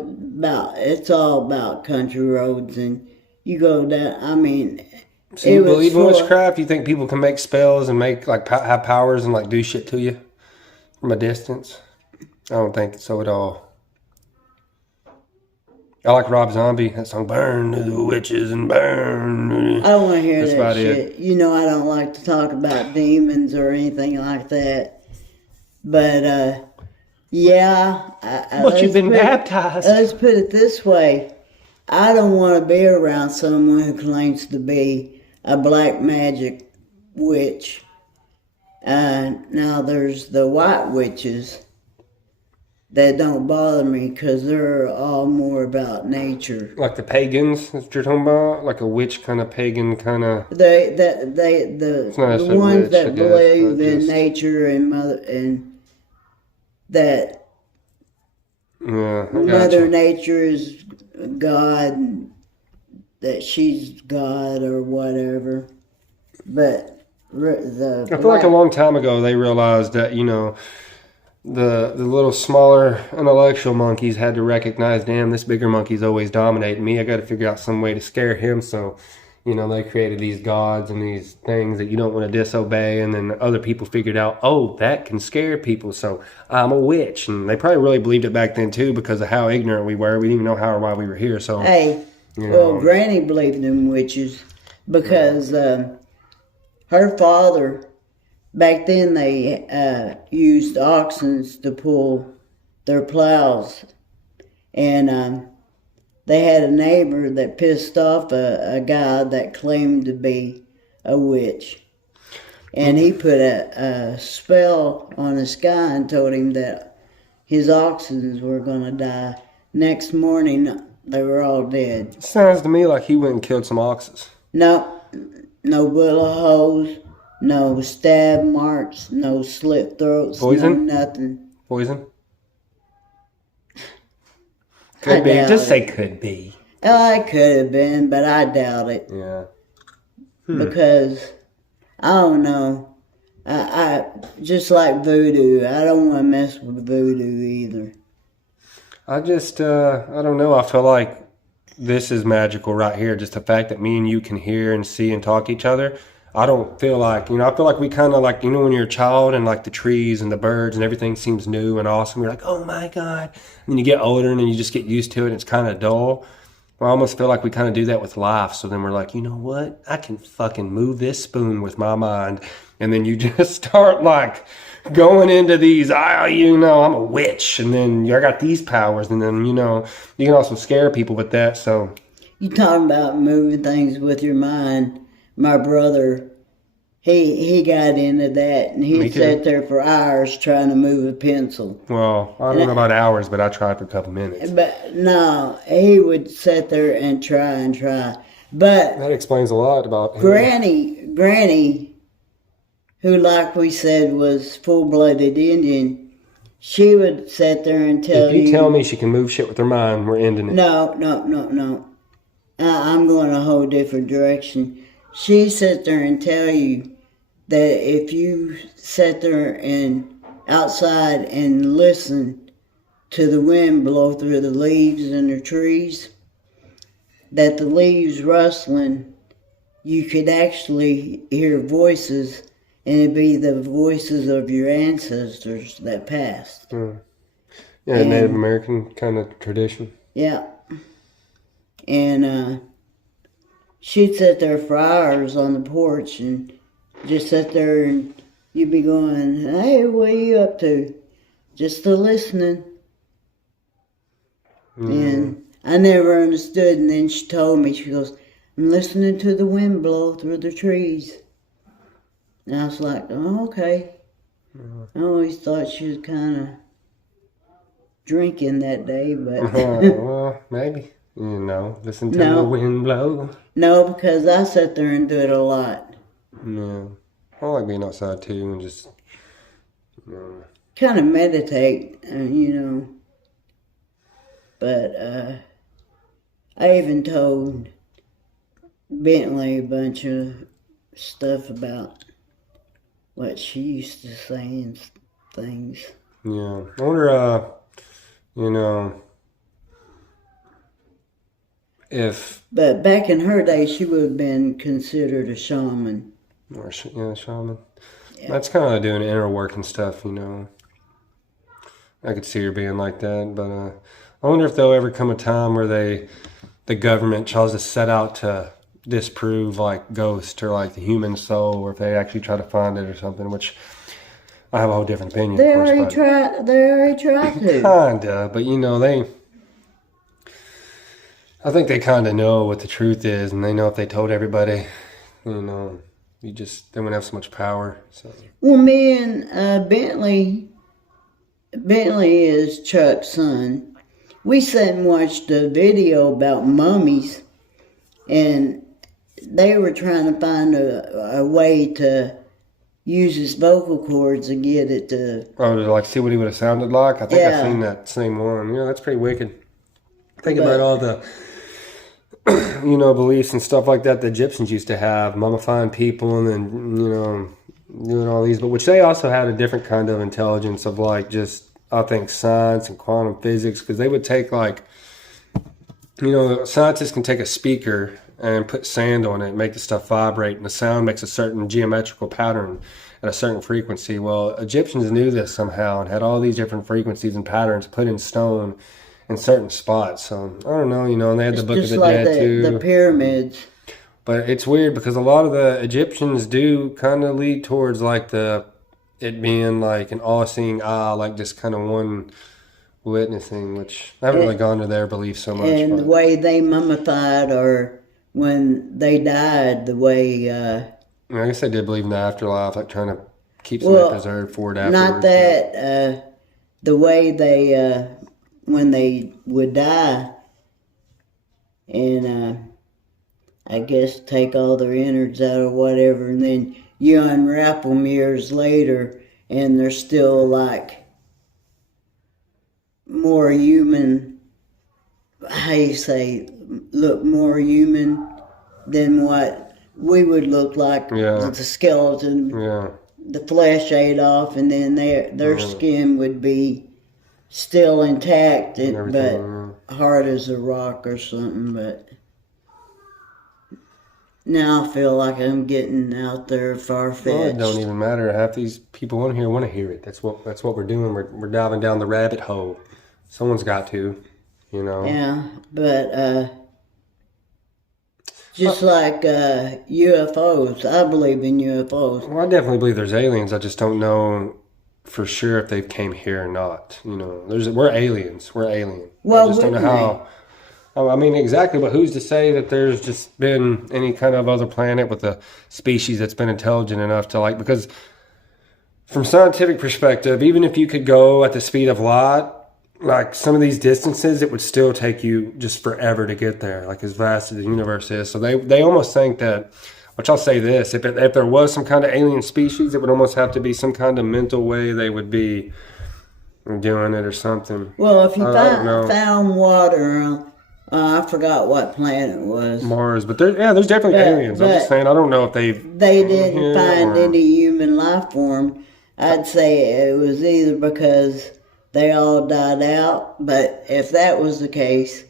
about country roads, and you go down. I mean, so you believe in witchcraft? You think people can make spells and make like have powers and like do shit to you from a distance? I don't think so at all. I like Rob Zombie. That song, "Burn the Witches and Burn." I don't want to hear That's that shit. it. You know, I don't like to talk about demons or anything like that. But yeah. But you've been baptized. Let's put it this way: I don't want to be around someone who claims to be a black magic witch. Now there's the white witches that don't bother me because they're all more about nature. Like the pagans that you're talking about? Like a witch kind of pagan kind of... The ones witch, that believe in nature and that Mother Nature is God, that she's God or whatever. But I feel like a long time ago they realized that, you know, the little smaller intellectual monkeys had to recognize, damn, this bigger monkey's always dominating me. I got to figure out some way to scare him. So, you know, they created these gods and these things that you don't want to disobey. And then other people figured out, oh, that can scare people. So I'm a witch. And they probably really believed it back then, too, because of how ignorant we were. We didn't even know how or why we were here. So, hey, well, Granny believed in witches because her father... Back then, they used oxen to pull their plows, and they had a neighbor that pissed off a guy that claimed to be a witch, and he put a spell on this guy and told him that his oxen were going to die. Next morning, they were all dead. Sounds to me like he went and killed some oxes. No bullet holes. No stab marks, no slit throats, poison? No nothing. Poison? Could be. Just say could be. Oh, it could have been, but I doubt it. Yeah. Because, I don't know. I just like voodoo. I don't want to mess with voodoo either. I just, I don't know. I feel like this is magical right here. Just the fact that me and you can hear and see and talk to each other. I don't feel like, you know, I feel like we kind of like, you know, when you're a child and like the trees and the birds and everything seems new and awesome. You're like, oh my God. And then you get older and then you just get used to it and it's kind of dull. Well, I almost feel like we kind of do that with life. So then we're like, you know what? I can fucking move this spoon with my mind. And then you just start like going into these, you know, I'm a witch. And then I got these powers. And then, you know, you can also scare people with that. So you talking about moving things with your mind. My brother, he got into that, and Me he too. sat there for hours trying to move a pencil. Well, I don't know about hours, but I tried for a couple minutes. But no, he would sit there and try and try. But That explains a lot about him. Granny, who, like we said, was full-blooded Indian, she would sit there and tell If you tell me she can move shit with her mind, we're ending it. No. I'm going a whole different direction. She sit there and tell you that if you sit there and outside and listen to the wind blow through the leaves in the trees, that the leaves rustling, you could actually hear voices, and it'd be the voices of your ancestors that passed. Yeah, Native American kind of tradition. Yeah. And she'd sit there for hours on the porch and just sit there, and you'd be going, hey, what are you up to? Just the listening. And I never understood. And then she told me, she goes, I'm listening to the wind blow through the trees. And I was like, oh, okay. I always thought she was kind of drinking that day, but Well, maybe. You know, listen to the wind blow. no, because I sat there and do it a lot. Yeah. I like being outside too and just, Kind of meditate, you know. But I even told Bentley a bunch of stuff about what she used to say and things. yeah. I wonder, you know, if, But back in her day, she would have been considered a shaman. or, shaman. Yeah. That's kind of doing inner work and stuff, you know. I could see her being like that, but I wonder if there'll ever come a time where the government tries to set out to disprove like ghosts or like the human soul, or if they actually try to find it or something, which I have a whole different opinion. They of course, already tried to. Kinda, but you know, I think they kind of know what the truth is, and they know if they told everybody, you know, they wouldn't have so much power. So. Well, me and Bentley is Chuck's son. We sat and watched a video about mummies, and they were trying to find a way to use his vocal cords and get it to... Oh, to like see what he would have sounded like? I think Yeah. I've seen that same one. Yeah, that's pretty wicked. Think about all the, you know, beliefs and stuff like that the Egyptians used to have, mummifying people and then, you know, doing all these, but which they also had a different kind of intelligence of like just, I think, science and quantum physics, because they would take like, you know, scientists can take a speaker and put sand on it, make the stuff vibrate, and the sound makes a certain geometrical pattern at a certain frequency. Well, Egyptians knew this somehow and had all these different frequencies and patterns put in stone in certain spots. So I don't know, you know, and they had the Book of the like Dead too. the pyramids. But it's weird because a lot of the Egyptians do kind of lead towards like it being like an all-seeing eye, like just kind of one witnessing, which I haven't really gone to their belief so much. And the way they mummified, or when they died, the way... I guess they did believe in the afterlife, like trying to keep something preserved for it afterwards. Not that, the way they, when they would die, and I guess take all their innards out or whatever, and then you unwrap them years later, and they're still like more human, how you say, look more human than what we would look like. Yeah. The skeleton, Yeah. the flesh ate off, and then their skin would be still intact, but hard as a rock or something. But now I feel like I'm getting out there far-fetched. Well, it don't even matter. Half these people on here want to hear it. That's what we're doing. We're diving down the rabbit hole. Someone's got to, you know. Yeah, but just like UFOs, I believe in UFOs. Well, I definitely believe there's aliens. I just don't know for sure if they came here or not. You know, we're aliens. We're alien. Well, I just don't know Oh, I mean, exactly, but who's to say that there's just been any kind of other planet with a species that's been intelligent enough to like, because from scientific perspective, even if you could go at the speed of light, like some of these distances, it would still take you just forever to get there, like as vast as the universe is. So they almost think that, which I'll say this, if there was some kind of alien species, it would almost have to be some kind of mental way they would be doing it or something. Well, if you I don't know. found water, I forgot what planet it was. Mars, but there's definitely aliens. I'm just saying, I don't know if They didn't find any human life form. I'd say it was either because they all died out, but if that was the case,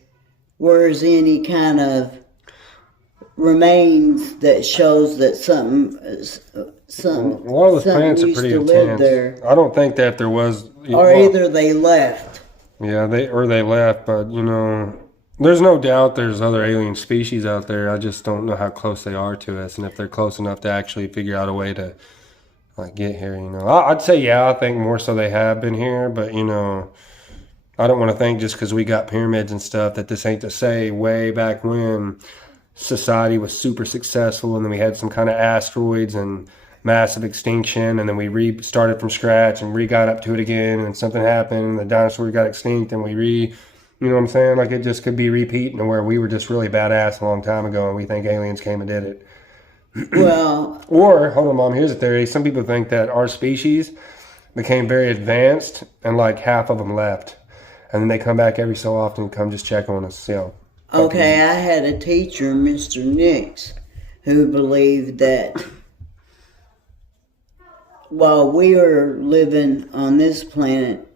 where's any kind of remains that shows that something a lot of those planets are used pretty to live intense. there, I don't think that there was, or either they left. yeah, they left, but there's no doubt there's other alien species out there. I just don't know how close they are to us, and if they're close enough to actually figure out a way to like get here. I'd say I think more so they have been here, but I don't want to think just because we got pyramids and stuff that this ain't to say way back when society was super successful and then we had some kind of asteroids and massive extinction and then we restarted from scratch and got up to it again and something happened and the dinosaurs got extinct and you know what I'm saying? Like it just could be repeating to where we were just really badass a long time ago and we think aliens came and did it. Well, or, hold on, Mom, here's a theory. Some people think that our species became very advanced and like half of them left. And then they come back every so often and come just check on us. Okay, I had a teacher, Mr. Nix, who believed that while we were living on this planet,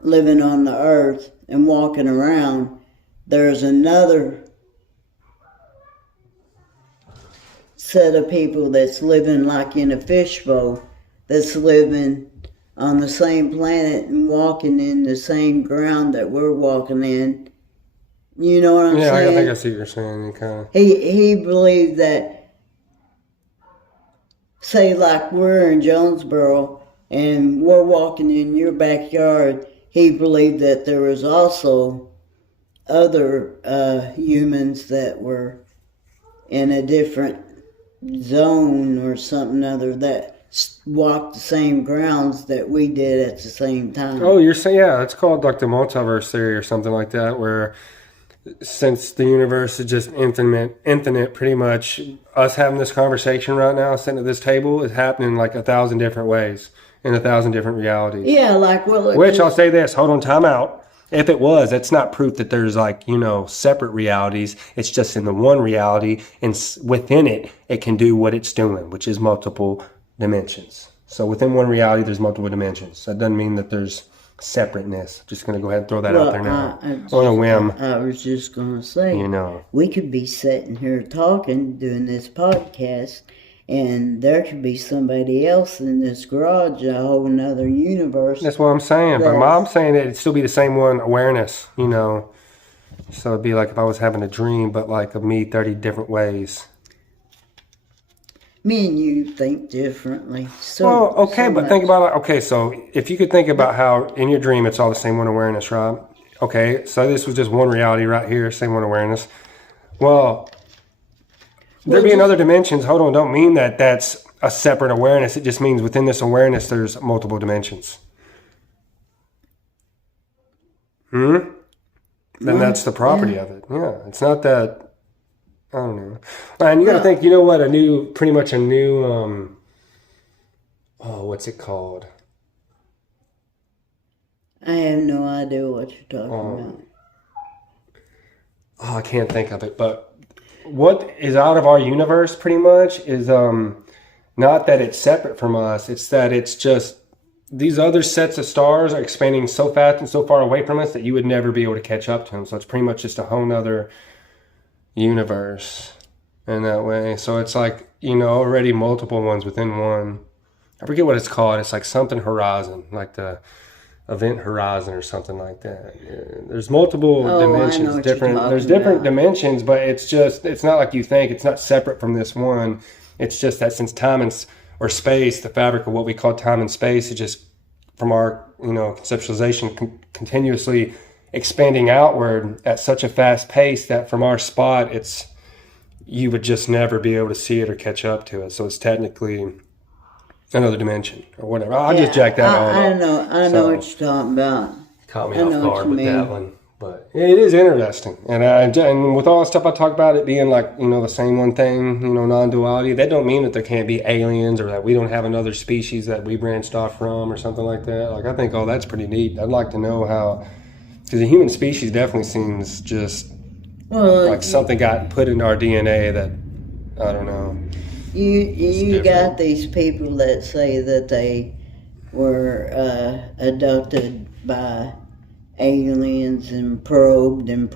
living on the earth and walking around, there's another set of people that's living like in a fishbowl, that's living on the same planet and walking in the same ground that we're walking in. You know what I'm saying? Yeah, I think I see what you're saying. He believed that, say like we're in Jonesboro and we're walking in your backyard, he believed that there was also other humans that were in a different zone or something other that walked the same grounds that we did at the same time. Oh, you're saying, yeah, it's called like the multiverse theory or something like that, where since the universe is just infinite, pretty much us having this conversation right now, sitting at this table, is happening like 1,000 different ways in 1,000 different realities. Yeah, like which I'll say this, hold on, time out. If it was, that's not proof that there's like, separate realities. It's just in the one reality, and within it, it can do what it's doing, which is multiple dimensions. So within one reality, there's multiple dimensions. That doesn't mean that there's separateness. Just going to go ahead and throw that out there now. On a whim. I was just going to say, You we could be sitting here talking, doing this podcast, and there could be somebody else in this garage, a whole nother universe. That's what I'm saying. But Mom's saying that it'd still be the same one awareness, So it'd be like if I was having a dream, but like of me 30 different ways. Me and you think differently. But think about it. Okay, so if you could think about how in your dream it's all the same one awareness, right? Okay, so this was just one reality right here, same one awareness. Well, there being other dimensions, hold on, don't mean that that's a separate awareness. It just means within this awareness there's multiple dimensions. Then that's the property of it. Yeah, it's not that... I don't know. And you got to think, pretty much a new, what's it called? I have no idea what you're talking about. I can't think of it. But what is out of our universe pretty much is not that it's separate from us. It's that it's just these other sets of stars are expanding so fast and so far away from us that you would never be able to catch up to them. So it's pretty much just a whole nother universe in that way. So it's like, already multiple ones within one. I forget what it's called. It's like something horizon, like the event horizon or something like that. Yeah. There's multiple dimensions. There's different dimensions, but it's not like you think. It's not separate from this one. It's just that since time or space, the fabric of what we call time and space, is just from our conceptualization continuously expanding outward at such a fast pace that from our spot, you would just never be able to see it or catch up to it. So it's technically another dimension or whatever. I'll just jack that all I up. know. I know what you're talking about. Caught me I off know what guard you with mean. that one. But it is interesting. And with all the stuff I talk about, it being like, you know, the same one thing, you know, non-duality, that don't mean that there can't be aliens or that we don't have another species that we branched off from or something like that. Like, I think all that's pretty neat. I'd like to know how, because the human species definitely seems just Well, like something got put into our DNA that, I don't know. you different. got these people that say that they were abducted by aliens and probed and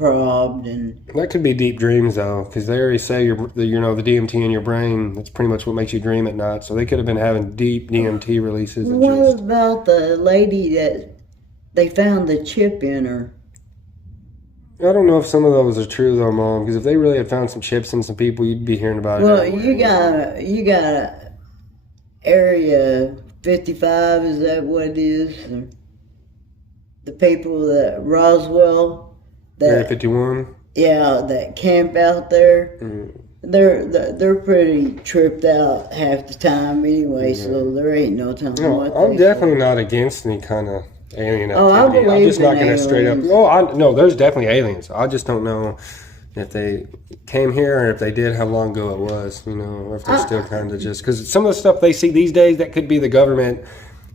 That could be deep dreams, though, because they already say the DMT in your brain, that's pretty much what makes you dream at night. So they could have been having deep DMT releases. And what just, about the lady that they found the chip in her? I don't know if some of those are true, though, Mom, because if they really had found some chips in some people, you'd be hearing about it. Well, everywhere. you got Area 55, is that what it is? The people that Roswell, Area that 51. that camp out there. Mm. They're pretty tripped out half the time anyway, so there ain't no telling No, what I'm they definitely not against any kind of alien activity. Oh, I I'm believe just not in going to straight up. aliens. No, there's definitely aliens. I just don't know if they came here or if they did, how long ago it was. You know, or if they're still kind of just because some of the stuff they see these days that could be the government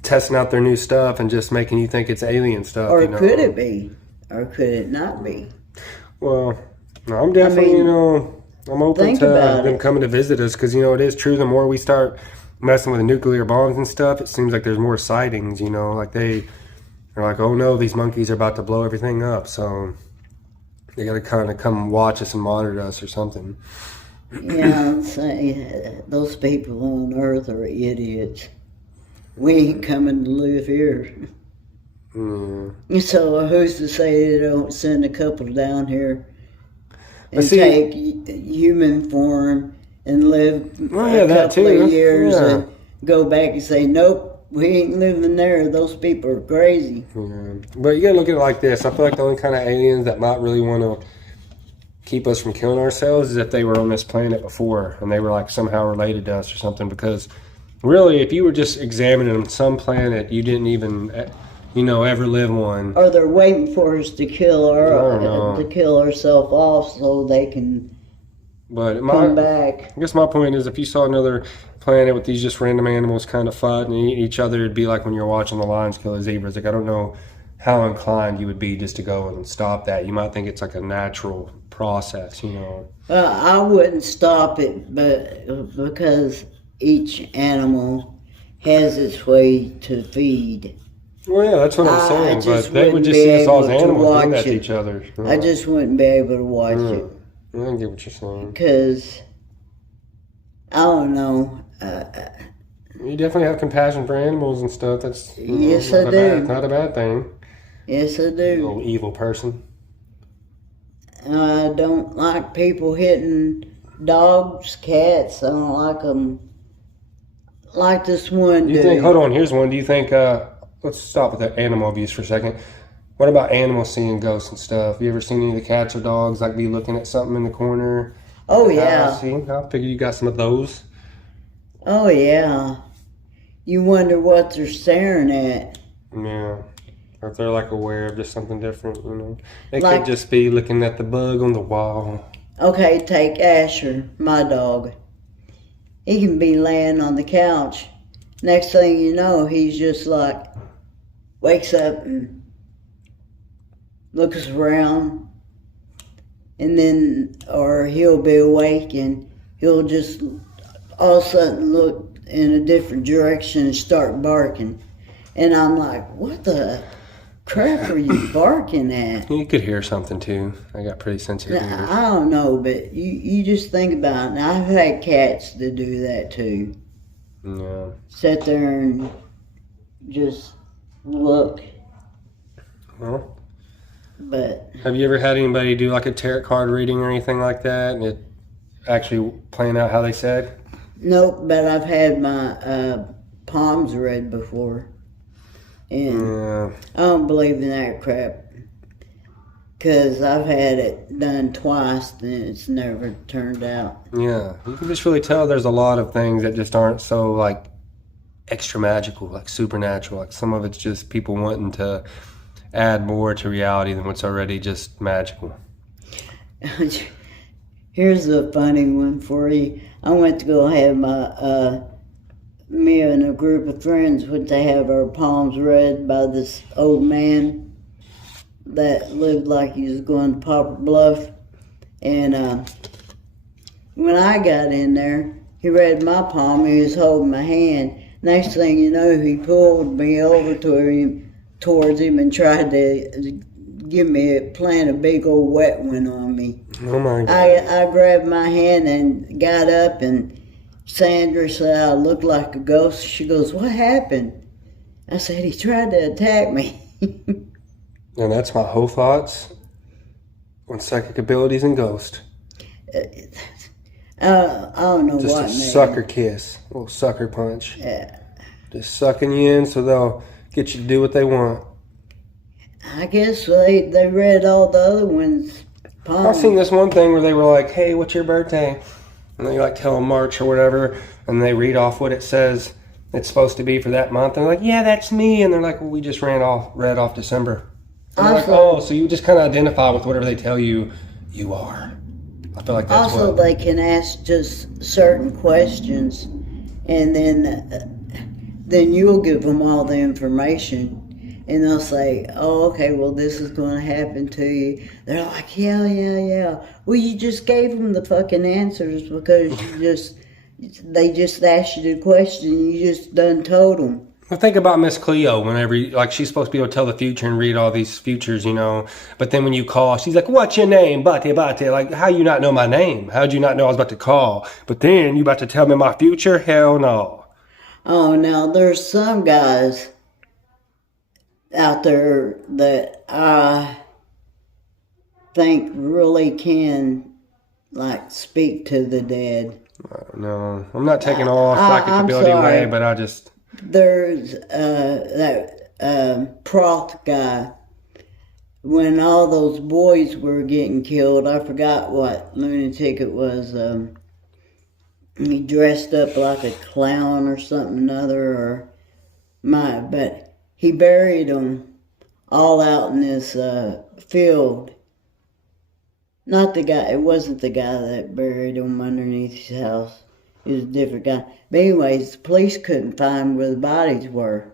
testing out their new stuff and just making you think it's alien stuff. Or you know? could it be? Or could it not be? Well, no, I'm definitely, I'm open think to about them it. coming to visit us because, it is true. The more we start messing with nuclear bombs and stuff, it seems like there's more sightings, like they're like, oh no, these monkeys are about to blow everything up. So they got to kind of come watch us and monitor us or something. Yeah, I'm saying those people on Earth are idiots. We ain't coming to live here. Mm. So who's to say they don't send a couple down here and see- take human form and live Well, that couple too. of years Yeah. and go back and say, nope, we ain't living there. Those people are crazy. Yeah. But you got to look at it like this. I feel like the only kind of aliens that might really want to keep us from killing ourselves is if they were on this planet before and they were like somehow related to us or something, because really, if you were just examining some planet you didn't even, ever live on. Or they're waiting for us to kill I don't know. ourselves off so they can But come back. I guess my point is, if you saw another planet with these just random animals kind of fighting and eating each other, it'd be like when you're watching the lions kill the zebras. Like, I don't know how inclined you would be just to go and stop that. You might think it's like a natural process, Well, I wouldn't stop it, but because each animal has its way to feed. Well, yeah, that's what I'm I saying. just But they would wouldn't just be see us all as able to animals doing that watch to it. each other. I just wouldn't be able to watch it I get what you're saying. because I don't know. You definitely have compassion for animals and stuff. That's Yes, not I a do. not a bad thing. Yes, I You do. little evil person. I don't like people hitting dogs, cats. I don't like them. Like this one Do you dude. think? Hold on. Here's one. Do you think? Let's stop with that animal abuse for a second. What about animals seeing ghosts and stuff? You ever seen any of the cats or dogs like be looking at something in the corner? Oh, I yeah. see. I figure you got some of those. Oh, yeah. You wonder what they're staring at. Yeah. Or if they're like aware of just something different, They Like- could just be looking at the bug on the wall. Okay, take Asher, my dog. He can be laying on the couch. Next thing you know, he's just like, wakes up and looks around. And then, or he'll be awake and he'll just all of a sudden look in a different direction and start barking. And I'm like, what the crap are you barking at? You could hear something too. I got pretty sensitive ears. I don't know, but you just think about it. And I've had cats that do that too. Yeah. Sit there and just look. Well, But have you ever had anybody do like a tarot card reading or anything like that, and it actually playing out how they said? nope, but I've had my palms read before. And Yeah. I don't believe in that crap. Because I've had it done twice and it's never turned out. Yeah, you can just really tell there's a lot of things that just aren't so like extra magical, like supernatural. Like some of it's just people wanting to add more to reality than what's already just magical. Here's a funny one for you. I went to go have me and a group of friends went to have our palms read by this old man that lived like he was going to Poplar Bluff. And when I got in there, he read my palm. He was holding my hand. Next thing you know, he pulled me over towards him and tried to plant a big old wet one on me. Oh my God. I grabbed my hand and got up, and Sandra said I looked like a ghost. She goes, "What happened?" I said, "He tried to attack me." And that's my whole thoughts on psychic abilities and ghosts. I don't know Just what, a man. sucker kiss, a little sucker punch. Yeah. Just sucking you in so they'll get you to do what they want. I guess they read all the other ones. I've seen this one thing where they were like, "Hey, what's your birthday?" And they like tell them March or whatever, and they read off what it says it's supposed to be for that month. And they're like, "Yeah, that's me." And they're like, "Well, we just read off December." And they're like, "Oh, so you just kind of identify with whatever they tell you you are." I feel like that's Also, what. they can ask just certain questions, and then you'll give them all the information, and they'll say, "Oh, okay, well, this is going to happen to you." They're like, "Yeah, yeah, yeah." Well, you just gave them the fucking answers because they just asked you the question. You just done told them. Well, think about Miss Cleo. Whenever, like, she's supposed to be able to tell the future and read all these futures, you know. But then when you call, she's like, "What's your name, Bate Bate?" Like, how you not know my name? How'd you not know I was about to call? But then you about to tell me my future? Hell no. Oh, now there's some guys out there that I think really can, like, speak to the dead. No, I'm not taking all psychic I'm ability sorry. away, but I just. There's that Proth guy. When all those boys were getting killed, I forgot what lunatic it was. He dressed up like a clown or something other, but he buried them all out in this field. Not the guy. It wasn't the guy that buried them underneath his house. It was a different guy. But anyways, the police couldn't find where the bodies were,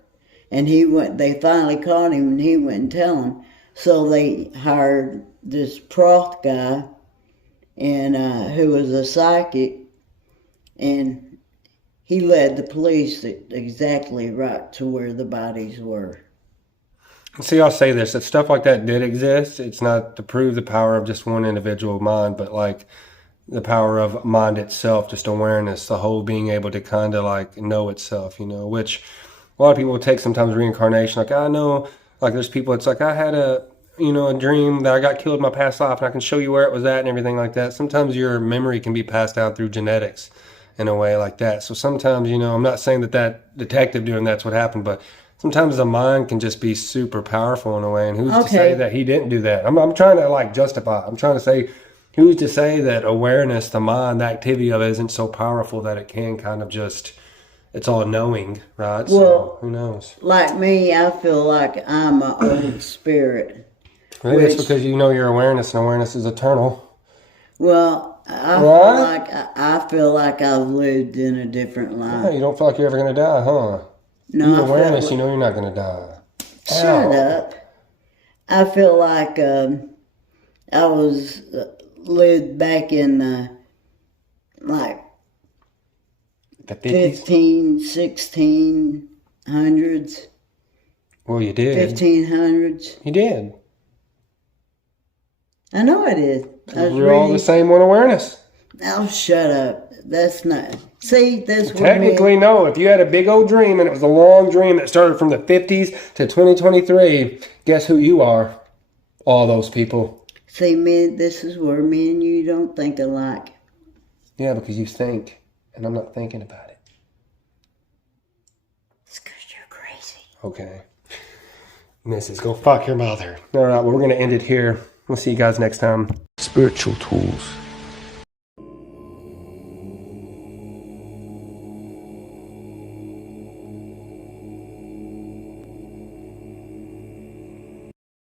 and he went. They finally caught him, and he went and tell them. So they hired this Proth guy, and who was a psychic, and he led the police exactly right to where the bodies were. See, I'll say this: if stuff like that did exist, it's not to prove the power of just one individual mind, but like the power of mind itself, just awareness, the whole being able to kind of like know itself, you know, which a lot of people take sometimes reincarnation. Like, I know, like there's people, it's like, I had a dream that I got killed in my past life and I can show you where it was at and everything like that. Sometimes your memory can be passed down through genetics in a way like that. So sometimes, I'm not saying that detective doing that's what happened, but sometimes the mind can just be super powerful in a way. And who's to say that he didn't do that? I'm trying to like justify. I'm trying to say, who's to say that awareness, the mind, the activity of it isn't so powerful that it can kind of just, it's all knowing, right? Well, so who knows? Like me, I feel like I'm an old spirit. I think it's because you know your awareness, and awareness is eternal. Well, I feel like I've lived in a different life. Yeah, you don't feel like you're ever going to die, huh? No, you have awareness, you know you're not going to die. Shut up. I feel like I was lived back in like the 50s? 1600s. Well, you did. 1500s. You did. I know I did. We're all the same one awareness. Oh, shut up. That's not. See, that's what Technically, no. If you had a big old dream and it was a long dream that started from the 50s to 2023, guess who you are? All those people. See, man, this is where me and you don't think alike. Yeah, because you think, and I'm not thinking about it. It's because you're crazy. Okay. Mrs., go fuck your mother. All right, well, we're going to end it here. We'll see you guys next time. Spiritual tools.